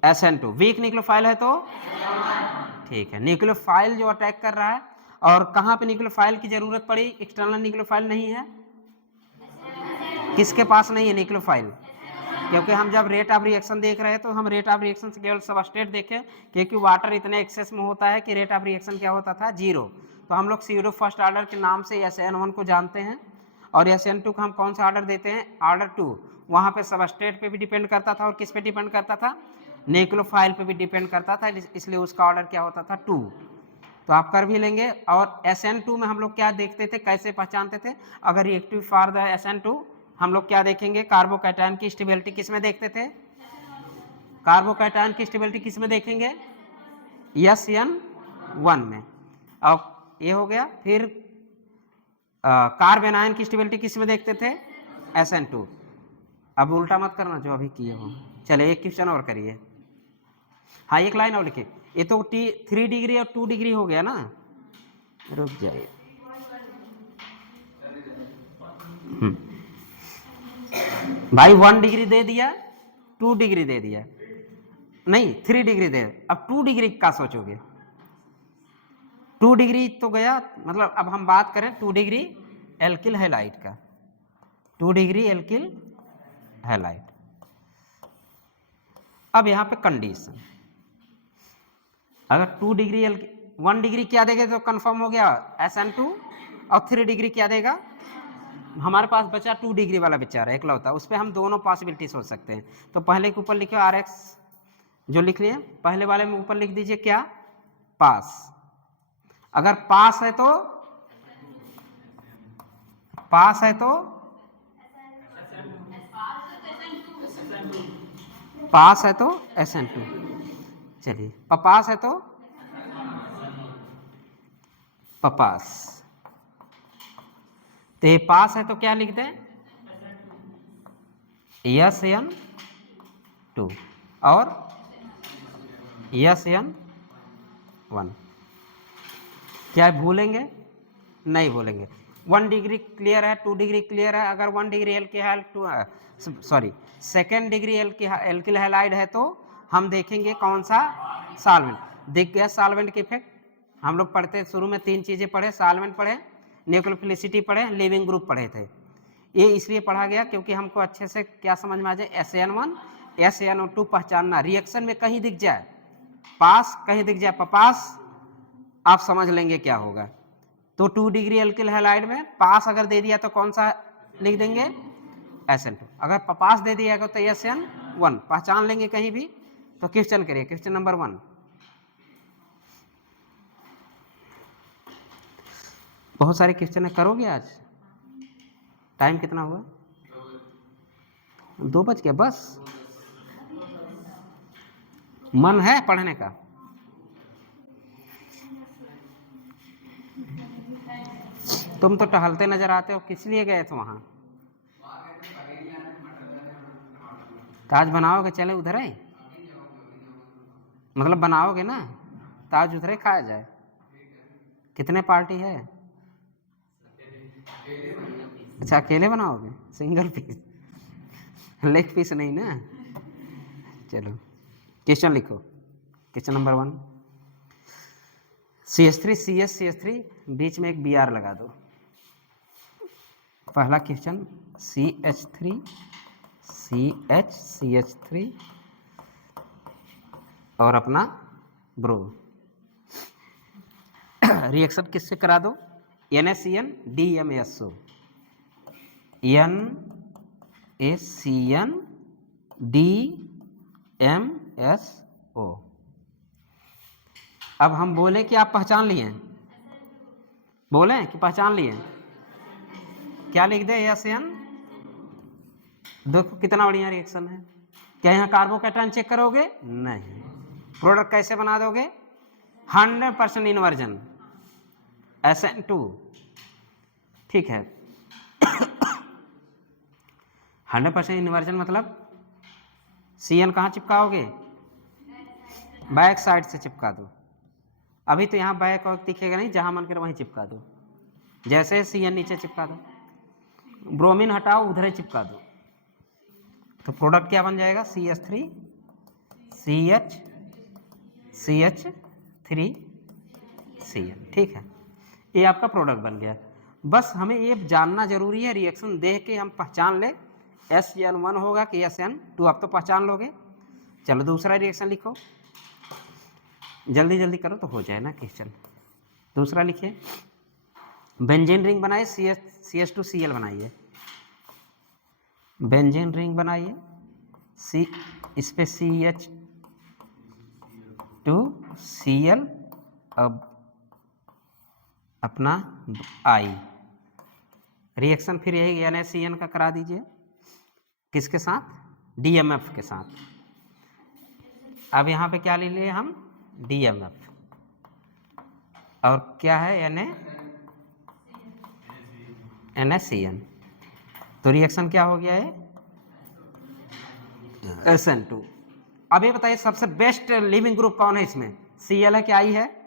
SN2, वीक न्यूक्लियोफाइल है तो ठीक है। न्यूक्लियोफाइल जो अटैक कर रहा है, और कहाँ पे न्यूक्लियोफाइल की जरूरत पड़ी, एक्सटर्नल न्यूक्लियोफाइल नहीं है, किसके पास नहीं है न्यूक्लियोफाइल, क्योंकि हम जब रेट ऑफ रिएक्शन देख रहे हैं तो हम रेट ऑफ रिएक्शन से केवल सबस्ट्रेट देखें, क्योंकि वाटर इतने एक्सेस में होता है कि रेट ऑफ रिएक्शन क्या होता था, 0। तो हम लोग सीरो फर्स्ट ऑर्डर के नाम से SN1 को जानते हैं, और SN2 को हम कौन सा ऑर्डर देते हैं, ऑर्डर 2। वहाँ पे सबस्ट्रेट पे भी डिपेंड करता था, और किस पे डिपेंड करता था, न्यूक्लियोफाइल पे भी डिपेंड करता था, इसलिए उसका ऑर्डर क्या होता था, 2। तो आप कर भी लेंगे। और SN2 में हम लोग क्या देखते थे, कैसे पहचानते थे, अगर रिएक्टिव फॉर द SN2 हम लोग क्या देखेंगे, कार्बोकैटायन की स्टेबिलिटी किस में देखते थे, कार्बोकैटायन की स्टेबिलिटी किस में देखेंगे, SN1 में। अब ये हो गया। फिर कार्बन आयन की स्टेबिलिटी किस में देखते थे, SN2। अब उल्टा मत करना जो अभी किए हो। चले एक क्वेश्चन और करिए। हाँ एक लाइन और लिखिए। ये तो 3 डिग्री और 2 डिग्री हो गया ना, रुक जाइए। भाई 1 डिग्री दे दिया, 2 डिग्री दे दिया, नहीं 3 डिग्री दे, अब 2 डिग्री का सोचोगे, 2 डिग्री तो गया, मतलब अब हम बात करें 2 डिग्री एल्किल हैलाइड का, 2 डिग्री एल्किल हैलाइड। अब यहाँ पे कंडीशन, अगर 2 डिग्री 1 डिग्री क्या देगा तो कंफर्म हो गया SN2, और 3 डिग्री क्या देगा, हमारे पास बचा 2 डिग्री वाला बेचारा एकलौता, उस पर हम दोनों पॉसिबिलिटी सोच सकते हैं। तो पहले के ऊपर लिखो RX, जो लिख लिए पहले वाले में ऊपर लिख दीजिए क्या, पास। अगर पास है तो पास है तो पास है तो SN2, चलिए पपास है तो पपास, तो ये पास है तो क्या लिख दें, SN2 और SN1। क्या भूलेंगे, नहीं भूलेंगे। 1 डिग्री क्लियर है, 2 डिग्री क्लियर है। अगर 1 degree alkyl, sorry 2nd degree alkyl halide है तो हम देखेंगे कौन सा, सॉल्वेंट। देख गया सॉल्वेंट के इफेक्ट, हम लोग पढ़ते शुरू में 3 चीजें पढ़े, सॉल्वेंट पढ़े, न्यूक्लियोफिलिसिटी पढ़े, लिविंग ग्रुप पढ़े थे। ये इसलिए पढ़ा गया क्योंकि हमको अच्छे से क्या समझ में आ जाए, SN1 SN2 पहचानना, रिएक्शन में कहीं दिख जाए पास, कहीं दिख जाए पपास, आप समझ लेंगे क्या होगा। तो 2 डिग्री एल्किल हैलाइड में पास अगर दे दिया तो कौन सा लिख देंगे, SN2। अगर पपास दे दिया तो SN1 पहचान लेंगे कहीं भी। तो क्वेश्चन करिए, क्वेश्चन नंबर 1। बहुत सारे क्वेश्चन है, करोगे आज? टाइम कितना हुआ, 2 बज गया, बस मन है पढ़ने का? तुम तो टहलते नजर आते हो, किस लिए गए थे वहां? ताज बनाओगे, चले उधर है, मतलब बनाओगे ना, ताज उधर ही खाया जाए। कितने पार्टी है? अच्छा अकेले बनाओगे, सिंगल पीस, लेग पीस नहीं ना। चलो क्वेश्चन लिखो, क्वेश्चन नंबर 1। CH3 CH3 बीच में एक Br लगा दो। पहला क्वेश्चन CH3 CH3 और अपना ब्रो, रिएक्शन किससे करा दो, NaCN DMSO, NaCN DMSO। अब हम बोले कि आप पहचान लिए, बोले कि पहचान लिए, क्या लिख दे, SN। देखो कितना बढ़िया रिएक्शन है। क्या यहाँ कार्बोकैटायन चेक करोगे, नहीं, प्रोडक्ट कैसे बना दोगे? 100% इन्वर्जन SN2, ठीक है। 100% इन्वर्जन मतलब CN कहाँ चिपकाओगे? बैक साइड से चिपका दो। अभी तो यहाँ बैक और दिखेगा नहीं, जहाँ मन करे वहीं चिपका दो। जैसे CN नीचे चिपका दो, ब्रोमीन हटाओ उधर ही चिपका दो, तो प्रोडक्ट क्या बन जाएगा? CH3 CH3 CN, ठीक है। ये आपका प्रोडक्ट बन गया। बस हमें ये जानना जरूरी है, रिएक्शन देख के हम पहचान ले SN1 होगा कि SN2, आप तो पहचान लोगे। चलो दूसरा रिएक्शन लिखो, जल्दी जल्दी करो तो हो जाए ना क्वेश्चन। दूसरा लिखिए, बेंजीन रिंग बनाइए, CH2Cl बनाइए, बेंजीन रिंग बनाइए, इस पे CH2Cl, अब अपना I रिएक्शन फिर यही NaCN का करा दीजिए, किसके साथ? DMF के साथ। अब यहाँ पे क्या ले लिए हम? DMF, और क्या है? NaCN, तो रिएक्शन क्या हो गया है? SN2। अब ये बताइए सबसे बेस्ट लिविंग ग्रुप कौन है इसमें? Cl है कि I है?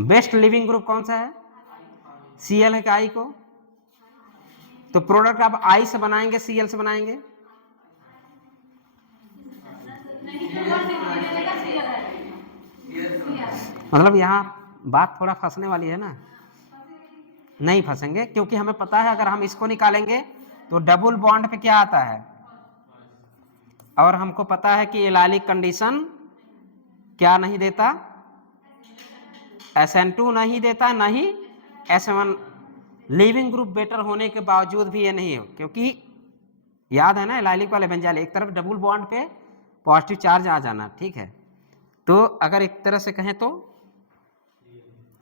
बेस्ट लिविंग ग्रुप कौन सा है? Cl है कि I को? तो प्रोडक्ट आप I से बनाएंगे Cl से बनाएंगे? मतलब यहाँ बात थोड़ा फंसने वाली है ना। नहीं फंसेंगे, क्योंकि हमें पता है अगर हम इसको निकालेंगे तो डबल बॉन्ड पे क्या आता है, और हमको पता है कि एलाइलिक कंडीशन क्या नहीं देता? SN2 नहीं देता, नहीं SN1। लिविंग ग्रुप बेटर होने के बावजूद भी ये नहीं हो, क्योंकि याद है ना एलाइलिक वाले बेंजाइल, एक तरफ डबल बॉन्ड पे पॉजिटिव चार्ज आ जाना, ठीक है। तो अगर एक तरह से कहें तो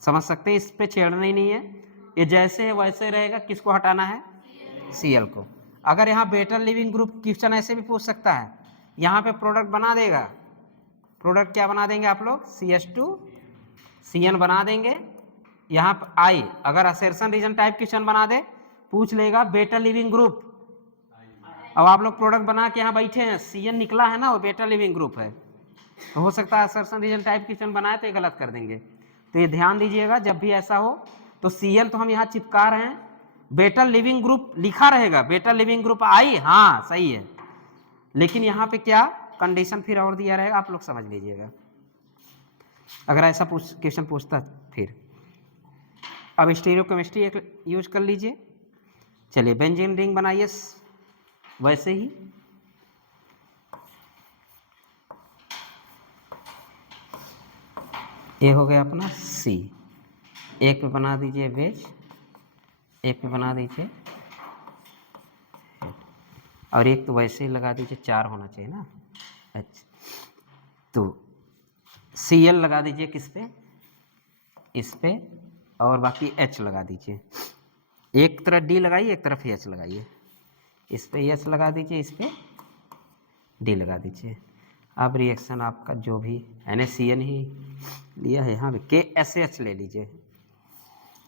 समझ सकते हैं, इस पे छेड़ना ही नहीं है, ये जैसे है वैसे रहेगा। किसको हटाना है? Cl को। अगर यहाँ बेटर लिविंग ग्रुप क्वेश्चन ऐसे भी पूछ सकता है, यहाँ पे प्रोडक्ट बना देगा। प्रोडक्ट क्या बना देंगे आप लोग? CH2CN बना देंगे। यहाँ पर I, अगर असर्शन रीजन टाइप क्वेश्चन बना दे, पूछ लेगा बेटर लिविंग ग्रुप। अब आप लोग प्रोडक्ट बना के यहाँ बैठे हैं, CN निकला है ना, वो बेटर लिविंग ग्रुप है, तो हो सकता है असर्शन रीजन टाइप क्वेश्चन बनाए तो ये गलत कर देंगे। तो ये ध्यान दीजिएगा, जब भी ऐसा हो तो CN तो हम यहाँ चिपका रहे हैं, बेटर लिविंग ग्रुप लिखा रहेगा, बेटर लिविंग ग्रुप I, हाँ सही है, लेकिन यहाँ पे क्या कंडीशन फिर और दिया रहेगा, आप लोग समझ लीजिएगा अगर ऐसा क्वेश्चन पूछता फिर। अब स्टीरियोकेमिस्ट्री एक यूज कर लीजिए। चलिए बेंजीन रिंग बनाइए वैसे ही, ये हो गया अपना C, एक पे बना दीजिए वेज, एक पे बना दीजिए, और एक तो वैसे ही लगा दीजिए, 4 होना चाहिए ना। अच्छा, तो Cl लगा दीजिए किस पे? इस पे, और बाकी H लगा दीजिए। एक तरफ D लगाइए, एक तरफ H लगाइए, इस पे H लगा दीजिए, इस पे D लगा दीजिए। अब रिएक्शन आपका जो भी NaCN ही लिया है, यहाँ पे KSH ले लीजिए,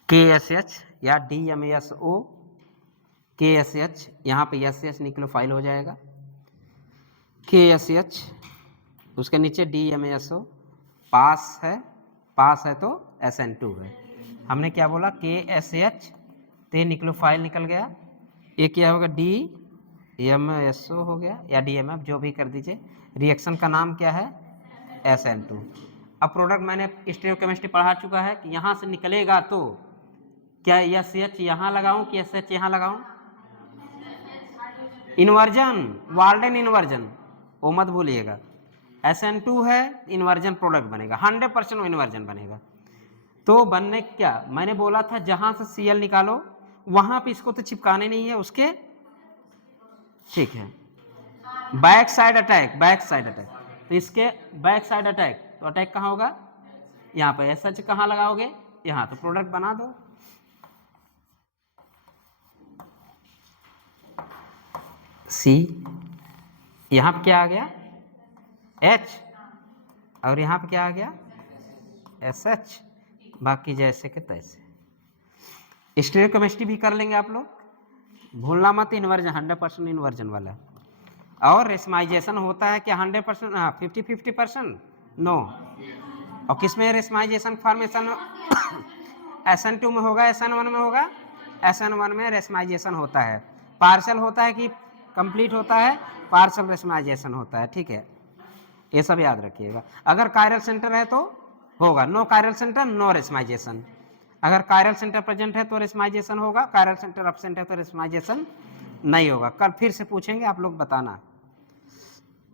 KSH या DMSO, KSH, यहाँ पे SH न्यूक्लियोफाइल हो जाएगा, KSH, उसके नीचे DMSO, पास है तो SN2 है। हमने क्या बोला? KSH, तो न्यूक्लियोफाइल निकल गया, ये क्या होगा? DMSO हो गया, या DMF जो भी कर दीजिए। रिएक्शन का नाम क्या है? SN2। अब प्रोडक्ट मैंने स्टीरियोकेमिस्ट्री पढ़ा चुका है कि यहाँ से निकलेगा तो क्या SH यहाँ लगाऊं कि SH यहाँ लगाऊं? इन्वर्जन, वाल्डन इन्वर्जन, वो मत भूलिएगा। SN2 है, इन्वर्जन प्रोडक्ट बनेगा, 100% इन्वर्जन बनेगा। तो बनने क्या मैंने बोला था, जहां से Cl निकालो वहां पे इसको तो चिपकाने नहीं है उसके, ठीक है। बैक साइड अटैक, तो इसके बैक साइड अटैक, तो अटैक कहाँ होगा? यहाँ पे। SH कहाँ लगाओगे? यहाँ, तो प्रोडक्ट बना दो। C, यहाँ पे क्या आ गया? H, और यहाँ पे क्या आ गया SH, बाकी जैसे के तैसे। स्टीरियोकेमिस्ट्री भी कर लेंगे आप लोग, भूलना मत, इन्वर्जन 100% इन्वर्जन वाला। और रेशमाइजेशन होता है क्या 100%? हाँ 50-50%? नो। और किस में रेशमाइजेशन फॉर्मेशन? SN2 में होगा, SN1 में होगा। SN1 में रेशमाइजेशन होता है। पार्शल होता है कि कंप्लीट होता है? पार्शल रेशमाइजेशन होता है, ठीक है, ये सब याद रखिएगा। अगर कायरल सेंटर है तो होगा, नो कायरल सेंटर नो रेशमाइजेशन। अगर कायरल सेंटर प्रेजेंट है तो रेशमाइजेशन होगा, कायरल सेंटर एब्सेंट है तो रेशमाइजेशन नहीं होगा। कल फिर से पूछेंगे, आप लोग बताना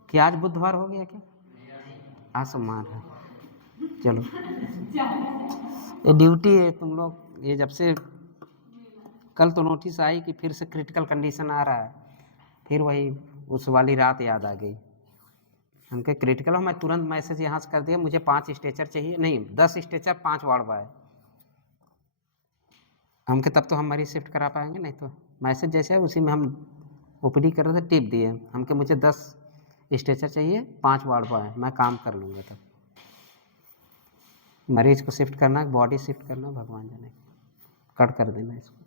कि आज बुधवार हो गया क्या? आज सोमवार है, चलो ये ड्यूटी है तुम लोग। ये जब से कल तो नोटिस आई कि फिर से क्रिटिकल कंडीशन आ रहा है, फिर वही उस वाली रात याद आ गई हमके क्रिटिकल। मैं तुरंत मैसेज यहाँ से कर दिया, मुझे 5 स्ट्रेचर चाहिए, नहीं 10 स्ट्रेचर 5 वार्ड बॉय हमके, तब तो हम मरीज शिफ्ट करा पाएंगे। नहीं तो मैसेज जैसे है उसी में हम ओपीडी कर रहे थे, टिप दिए हमके मुझे 10 स्ट्रेचर चाहिए 5 वार्ड बॉय, मैं काम कर लूँगा। तब मरीज को शिफ्ट करना, बॉडी शिफ्ट करना, भगवान जाने, कट कर देना इसको।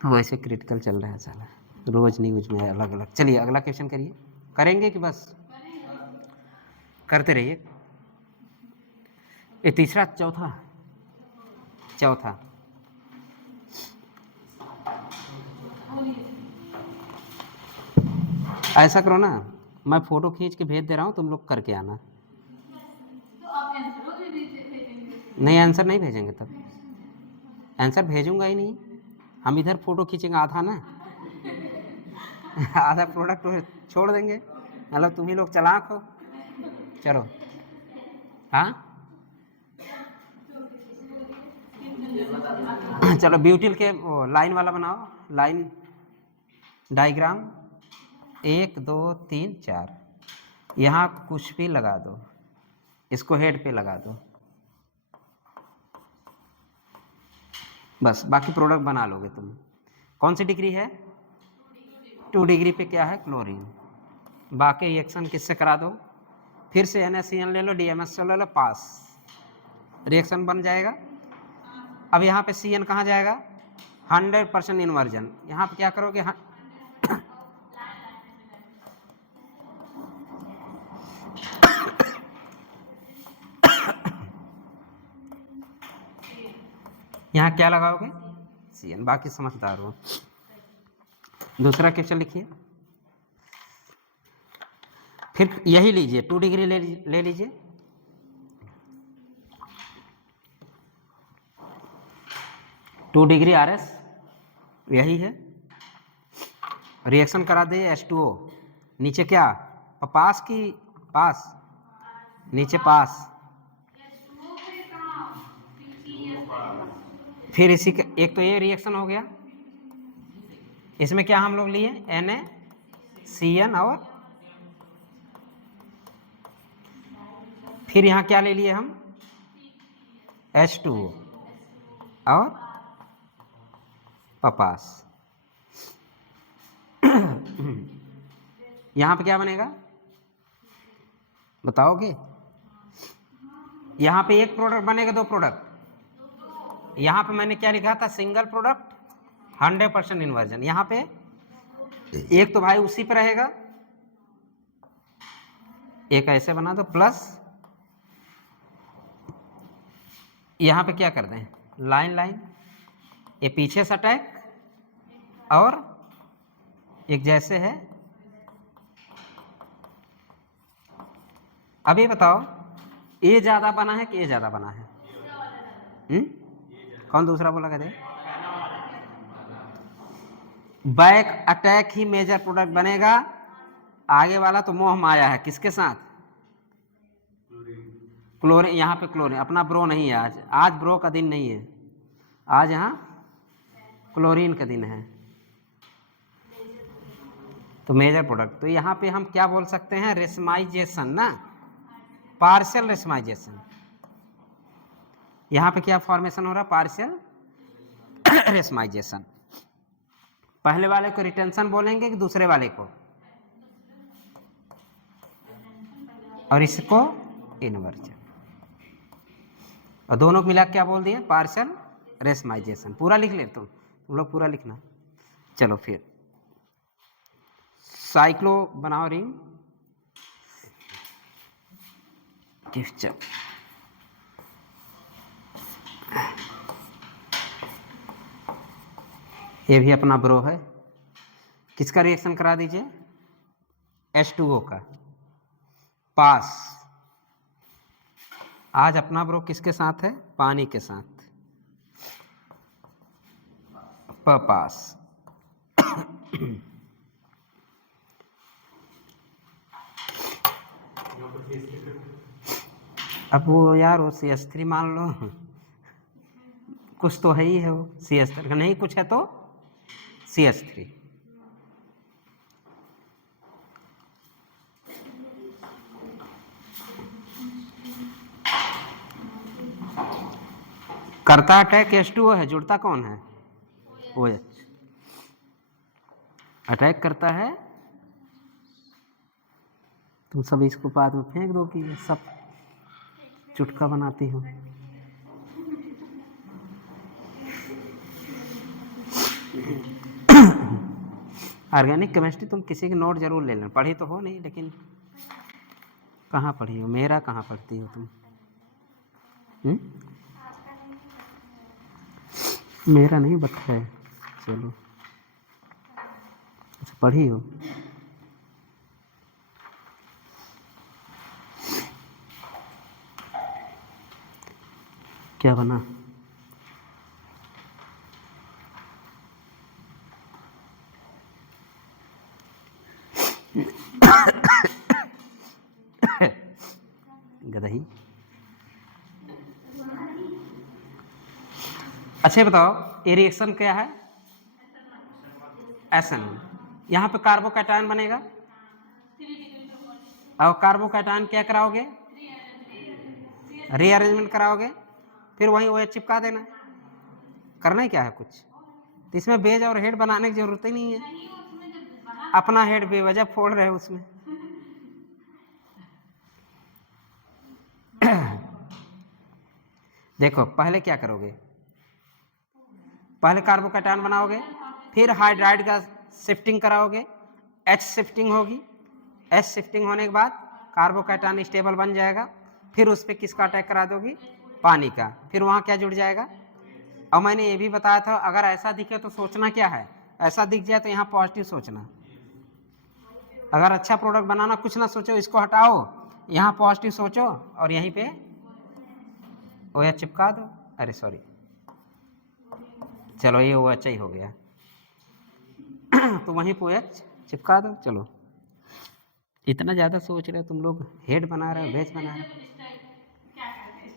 वैसे क्रिटिकल चल रहा है साला, रोज न्यूज में अलग अलग। चलिए अगला क्वेश्चन करिए, करेंगे कि बस करते रहिए। ये तीसरा, चौथा ऐसा करो ना, मैं फोटो खींच के भेज दे रहा हूँ, तुम लोग करके आना। नहीं आंसर नहीं भेजेंगे, तब आंसर भेजूंगा ही नहीं। हम इधर फोटो खींचेंगे आधा ना आधा प्रोडक्ट छोड़ देंगे, मतलब तुम ही लोग चालाक हो। चलो हाँ चलो ब्यूटिल के वो लाइन वाला बनाओ, लाइन डायग्राम 1 2 3 4, यहाँ कुछ भी लगा दो, इसको हेड पे लगा दो, बस बाकी प्रोडक्ट बना लोगे तुम। कौन सी डिग्री है? 2 डिग्री पे क्या है? क्लोरीन। बाकी रिएक्शन किससे करा दो? फिर से NaCN ले लो, DMSO ले लो, पास, रिएक्शन बन जाएगा। अब यहाँ पे CN कहाँ जाएगा? 100% इन्वर्जन। यहाँ पे क्या करोगे? यहाँ क्या लगाओगे? CN। बाकी समझदार हो। दूसरा क्वेश्चन लिखिए, फिर यही लीजिए, 2 डिग्री ले लीजिए। टू डिग्री RS यही है, रिएक्शन करा दे H2O, नीचे क्या पास की पास, नीचे पास, फिर इसी का एक तो ये रिएक्शन हो गया, इसमें क्या हम लोग लिए NaCN, और फिर यहाँ क्या ले लिए हम? H2O और पास। यहाँ पे क्या बनेगा बताओगे? यहाँ पे एक प्रोडक्ट बनेगा, 2 प्रोडक्ट। यहाँ पे मैंने क्या लिखा था? Single product 100% inversion. यहाँ पे एक तो भाई उसी पे रहेगा, एक ऐसे बना दो, प्लस यहाँ पे क्या कर दें? लाइन, ये पीछे से अटैक और एक जैसे है। अभी बताओ ये ज्यादा बना है कि ये ज्यादा बना है? कौन दूसरा बोला कहते? बैक अटैक ही मेजर प्रोडक्ट बनेगा, आगे वाला तो मोह माया है। किसके साथ? क्लोरीन। यहाँ पे क्लोरीन, अपना ब्रो नहीं है आज ब्रो का दिन नहीं है, आज यहाँ क्लोरीन का दिन है, तो मेजर प्रोडक्ट। तो यहाँ पे हम क्या बोल सकते हैं? रेशमाइजेशन ना, पार्शियल रेशमाइजेशन। यहाँ पे क्या फॉर्मेशन हो रहा? पार्शियल रेशमाइजेशन। पहले वाले को रिटेंशन बोलेंगे कि दूसरे वाले को? और इसको इन्वर्जन, और दोनों को मिला क्या बोल दिए, पार्शियल रेशमाइजेशन। पूरा लिख ले तुम लोग पूरा लिखना। चलो फिर साइक्लो बनाओ रिंग गिफ्ट। ये भी अपना ब्रो है, किसका रिएक्शन करा दीजिए, H2O का, पास। आज अपना ब्रो किसके साथ है, पानी के साथ, पास। अब वो यार वो CH3 मान लो, कुछ तो है ही है वो CH3, नहीं कुछ है तो CH3। करता अटैक H2O है, जुड़ता कौन है, OH। अटैक करता है, तुम सब इसको बाद में फेंक दो कि सब चुटका बनाती हो। ऑर्गेनिक केमिस्ट्री तुम किसी की नोट जरूर ले लेना, पढ़ी तो हो नहीं, लेकिन कहाँ पढ़ी हो, मेरा कहाँ पढ़ती हो तुम? मेरा नहीं बता है, चलो अच्छा पढ़ी हो। क्या बना, गदही। अच्छा बताओ ये रिएक्शन क्या है, SN। यहाँ पे कार्बोकैटायन बनेगा, और कार्बोकैटायन क्या कराओगे, रीअरेंजमेंट कराओगे, फिर वहीं OH चिपका देना। करना ही क्या है कुछ, तो इसमें बेज और हेड बनाने की जरूरत ही नहीं है, अपना हेड बेवजह फोड़ रहे हो उसमें। देखो पहले क्या करोगे, पहले कार्बोकैटायन बनाओगे, फिर हाइड्राइड का शिफ्टिंग कराओगे, H शिफ्टिंग होगी, H शिफ्टिंग होने के बाद कार्बोकैटायन स्टेबल बन जाएगा, फिर उस पर किसका अटैक करा दोगी, पानी का, फिर वहाँ क्या जुड़ जाएगा। और मैंने ये भी बताया था अगर ऐसा दिखे तो सोचना क्या है, ऐसा दिख जाए तो यहाँ पॉजिटिव सोचना, अगर अच्छा प्रोडक्ट बनाना कुछ ना सोचो, इसको हटाओ, यहाँ पॉजिटिव सोचो और यहीं पे OH चिपका दो। अरे सॉरी, चलो ये OH ही हो गया, तो वहीं पे OH चिपका दो। चलो इतना ज़्यादा सोच रहे हो तुम लोग, हेड बना रहे हो, बेस बना रहे हो।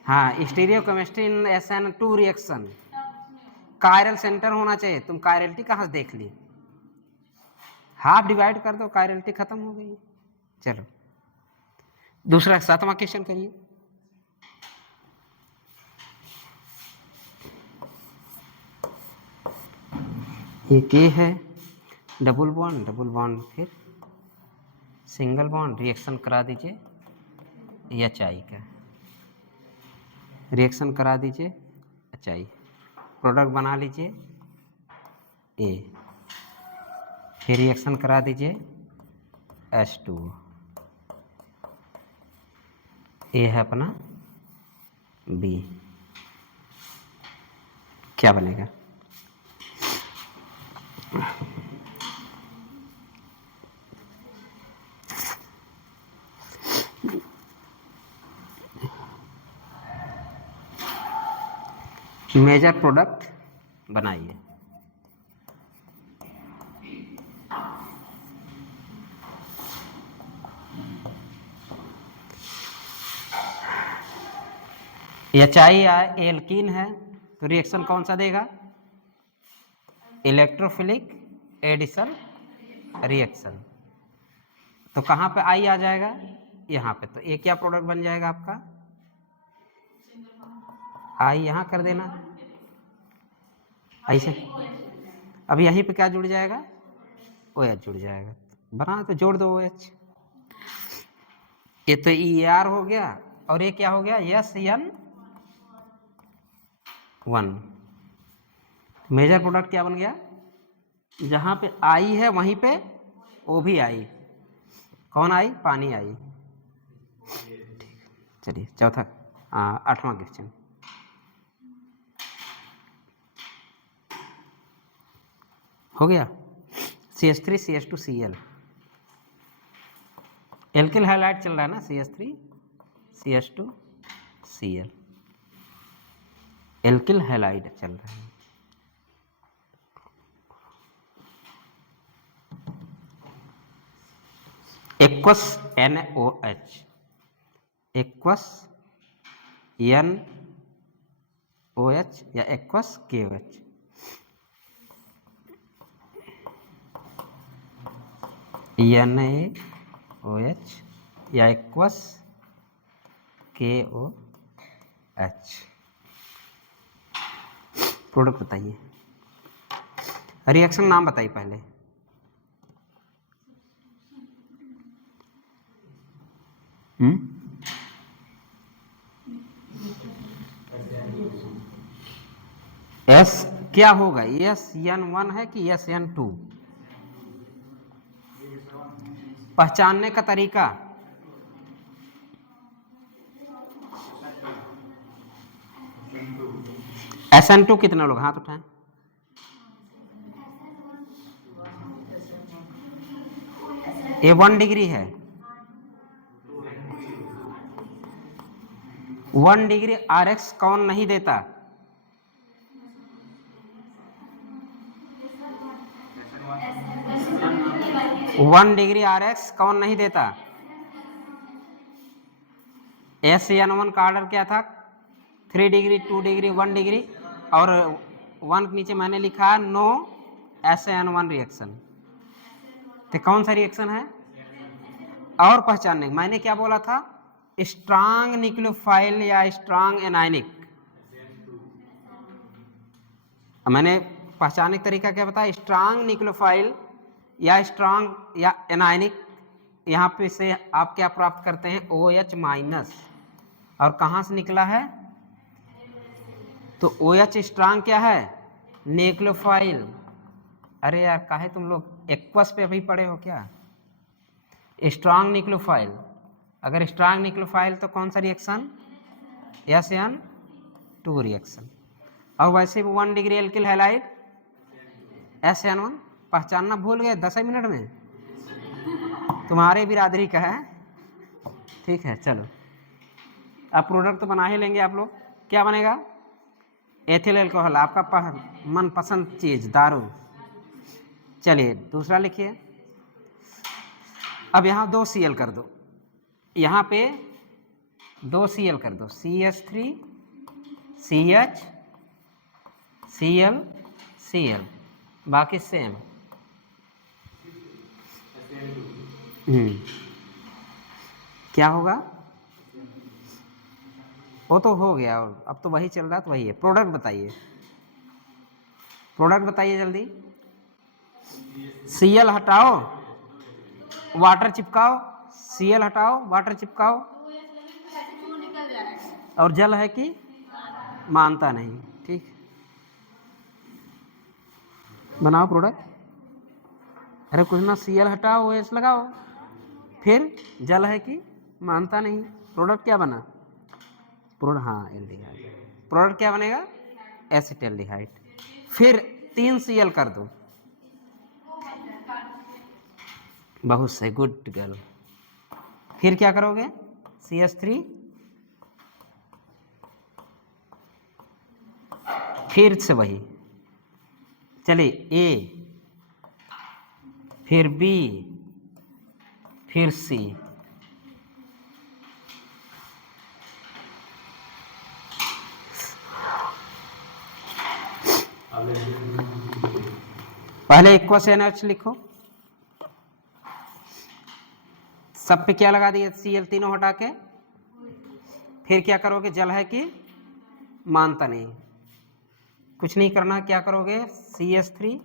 हाँ stereo chemistry in SN2 reaction, chiral centre होना चाहिए, तुम कायरलिटी कहाँ से देख ली, हाफ डिवाइड कर दो, कायरलिटी खत्म हो गई। चलो दूसरा 7वां क्वेश्चन करिए। एक ये है डबल बॉन्ड फिर सिंगल बॉन्ड, रिएक्शन करा दीजिए HI का, रिएक्शन करा दीजिए HI, प्रोडक्ट बना लीजिए A, फिर रिएक्शन करा दीजिए H2O, A है अपना B, क्या बनेगा, मेजर प्रोडक्ट बनाइए। HI एल्कीन है तो रिएक्शन कौन सा देगा, इलेक्ट्रोफिलिक एडिशन रिएक्शन, तो कहाँ पे I आ जाएगा, यहाँ पे, तो ये क्या प्रोडक्ट बन जाएगा आपका, I यहाँ कर देना ऐसे, अब यहीं पे क्या जुड़ जाएगा, OH जुड़ जाएगा, बना तो जोड़ दो OH, ये तो ER हो गया और ये क्या हो गया, SN1। मेजर प्रोडक्ट क्या बन गया, जहां पे I है वहीं पे O भी I। कौन I, पानी I। चलिए चौथा 8वां क्वेश्चन। हो गया। CH3 CH2 Cl, alkyl highlight चल रहा है ना, CH3 CH2 Cl, alkyl highlight चल रहा है। एक्वस NOH, एक्वस NOH या एक्वस KOH। NaOH या एक्वस KOH। प्रोडक्ट बताइए, रिएक्शन नाम बताइए पहले। S क्या होगा, SN1 है कि SN2? पहचानने का तरीका, SN2 कितने लोग हाथ उठाएं। ये 1 डिग्री है, 1 डिग्री RX कौन नहीं देता? वन डिग्री RX कौन नहीं देता? SN1 का ऑर्डर क्या था, 3 डिग्री, 2 डिग्री, 1 डिग्री, और 1 के नीचे मैंने लिखा नो SN1 रिएक्शन। तो कौन सा रिएक्शन है? और पहचानने मैंने क्या बोला था, स्ट्रांग न्यूक्लियोफाइल या स्ट्रांग एनायनिक। मैंने पहचानने का तरीका क्या बताया, स्ट्रांग न्यूक्लियोफाइल या स्ट्रांग या एनायनिक। यहाँ पे से आप क्या प्राप्त करते हैं, OH माइनस, और कहाँ से निकला है, तो OH स्ट्रांग क्या है, न्यूक्लियोफाइल। अरे यार काहे तुम लोग एक्वस पे अभी पढ़े हो क्या, स्ट्रांग न्यूक्लियोफाइल। अगर स्ट्रांग न्यूक्लियोफाइल तो कौन सा रिएक्शन, SN2 रिएक्शन। और वैसे भी 1 डिग्री एल्किल हैलाइड SN1। पहचानना भूल गए 10 मिनट में, तुम्हारे बिरादरी का है। ठीक है चलो, अब प्रोडक्ट तो बना ही लेंगे आप लोग। क्या बनेगा, एथिल अल्कोहल, आपका मनपसंद चीज दारू। चलिए दूसरा लिखिए। अब यहाँ 2 Cl कर दो, यहाँ पे 2 Cl कर दो, CH3 CH Cl Cl, बाकी सेम। क्या होगा, वो तो हो गया, और अब तो वही चल रहा, तो वही है। प्रोडक्ट बताइए, प्रोडक्ट बताइए जल्दी। Cl हटाओ, वाटर चिपकाओ, Cl हटाओ, वाटर चिपकाओ, और जल है कि मानता नहीं। ठीक, बनाओ प्रोडक्ट। अरे कुछ ना, Cl हटाओ, OH लगाओ, फिर जल है कि मानता नहीं। प्रोडक्ट क्या बना, प्रोडक्ट, हाँ एल्डिहाइड। प्रोडक्ट क्या बनेगा, एसिटाल्डिहाइड। फिर 3 Cl कर दो, बहुत सही, गुड गर्ल। फिर क्या करोगे, CH3, फिर से वही, चलिए A, फिर B, फिर C। पहले एक्वस NH लिखो, सब पे क्या लगा दिए, Cl तीनों हटा के। फिर क्या करोगे, जल है कि मानता नहीं, कुछ नहीं करना। क्या करोगे, CH3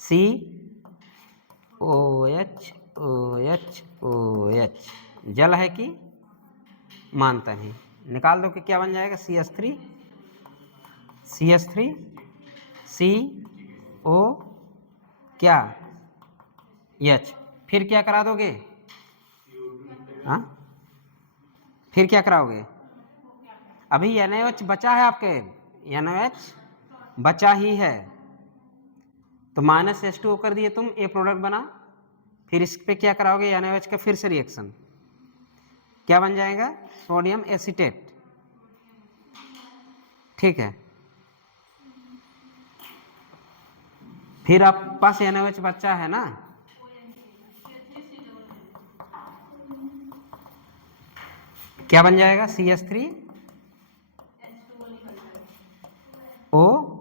COH OH जल है कि मानता नहीं, निकाल दो कि क्या बन जाएगा, CH3 CO क्या H, फिर क्या करा दोगे, हाँ फिर क्या कराओगे, अभी NaOH बचा है आपके, NaOH बचा ही है, तो -H2O कर दिए तुम, ए प्रोडक्ट बना, फिर इस पे क्या कराओगे, NaOH का फिर से रिएक्शन, क्या बन जाएगा, सोडियम एसीटेट, ठीक है। फिर आप पास NaOH बचा है ना, क्या बन जाएगा, CH3 O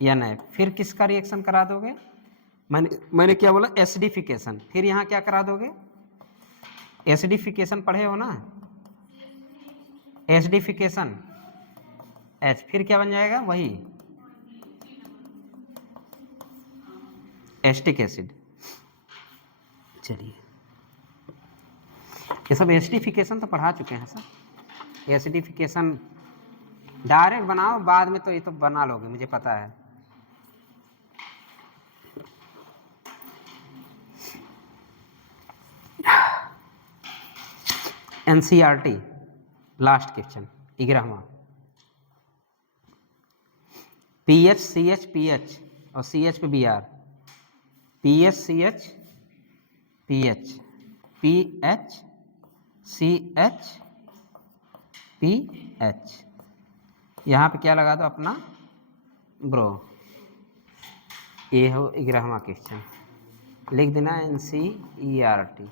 Na, फिर किसका रिएक्शन करा दोगे, मैंने क्या बोला, एसिडिफिकेशन, फिर यहाँ क्या करा दोगे, एसिडिफिकेशन पढ़े हो ना, एसिडिफिकेशन H, फिर क्या बन जाएगा, वही एस्टिक एसिड। चलिए ये सब एसिडिफिकेशन तो पढ़ा चुके हैं सर, एसिडिफिकेशन डायरेक्ट बनाओ, बाद में तो ये तो बना लोगे, मुझे पता है। NCERT लास्ट क्वेश्चन 11वां, PH CH PH और CH पे Br, PH CH PH PH CH PH, यहाँ पे क्या लगा दो अपना ब्रो, ये हो 11वां क्वेश्चन, लिख देना NCERT,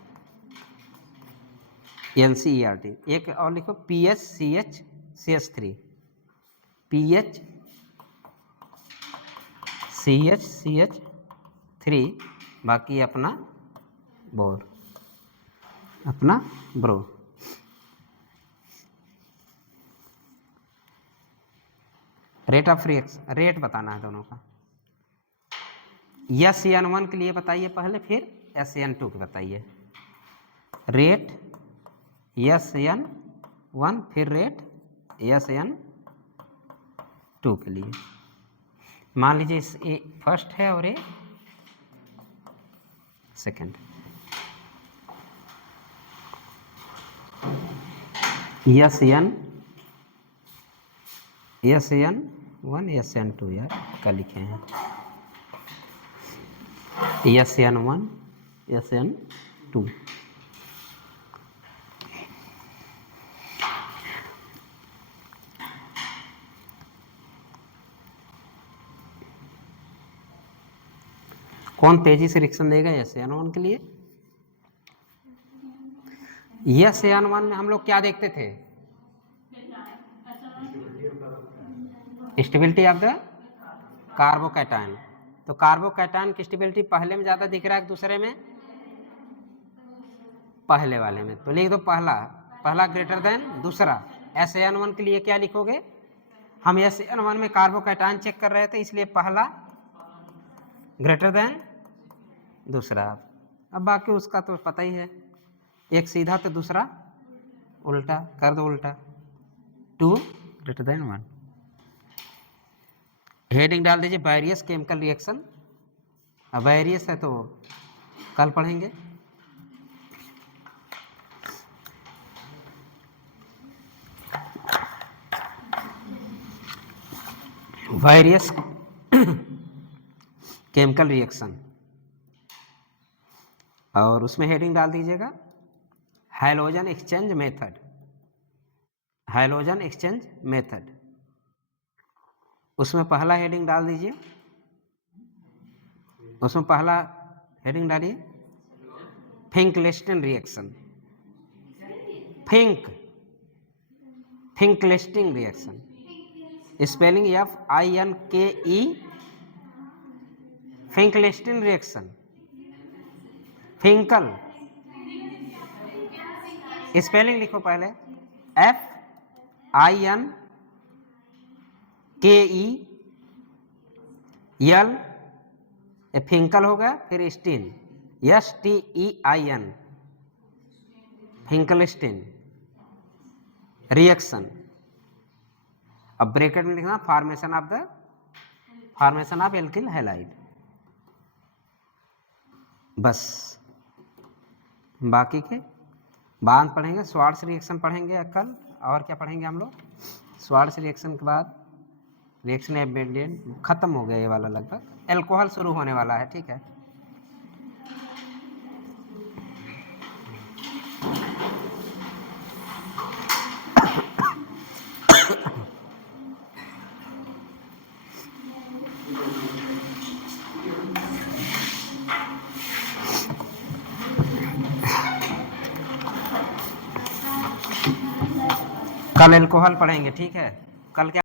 एक और लिखो PH CH CH3 PH CH CH3, बाकी अपना बोर, अपना bro. Rate of reaction, rate बताना है दोनों का, SN1 के लिए बताइए पहले, फिर SN2 के बताइए, रेट SN1 फिर रेट SN2 के लिए, मान लीजिए इस ए फर्स्ट है और ए सेकंड, SN1 SN2 यार क्या लिखे हैं, SN1 SN2, कौन तेजी से रिएक्शन देगा, SN1 के लिए। SN1 में हम लोग क्या देखते थे, स्टेबिलिटी ऑफ द कार्बोकैटायन, तो कार्बोकैटायन की स्टेबिलिटी पहले में ज़्यादा दिख रहा है दूसरे में, पहले वाले में, तो लिख दो पहला ग्रेटर देन दूसरा। SN1 के लिए क्या लिखोगे, हम SN1 में कार्बोकैटायन चेक कर रहे थे, इसलिए पहला ग्रेटर देन दूसरा, अब बाकी उसका तो पता ही है, एक सीधा तो दूसरा उल्टा, कर दो उल्टा, 2 ग्रेटर देन 1, हेडिंग डाल दीजिए वेरियस केमिकल रिएक्शन, अब वेरियस है तो कल पढ़ेंगे। वेरियस केमिकल रिएक्शन, और उसमें हेडिंग डाल दीजिएगा halogen exchange method, halogen exchange method, उसमें पहला हेडिंग डाल दीजिए, उसमें पहला हेडिंग डालिए Finkelstein reaction, Finkelstein reaction, spelling FINKE, Finkelstein reaction, Finkel, spelling लिखो पहले FINKEL, फिंकल हो गया, फिर स्टीन STEIN, फिंकलस्टीन रिएक्शन। अब ब्रैकेट में लिखना फॉर्मेशन ऑफ एल्किल हैलाइड। बस बाकी के बाद पढ़ेंगे, स्वार्ट्स रिएक्शन पढ़ेंगे कल। और क्या पढ़ेंगे हम लोग? स्वार्ट्स रिएक्शन के बाद रिएक्शन एब्रेंडियन खत्म हो गया ये वाला, लगभग एल्कोहल शुरू होने वाला है। ठीक है, कल एल्कोहल पढ़ेंगे। ठीक है, कल क्या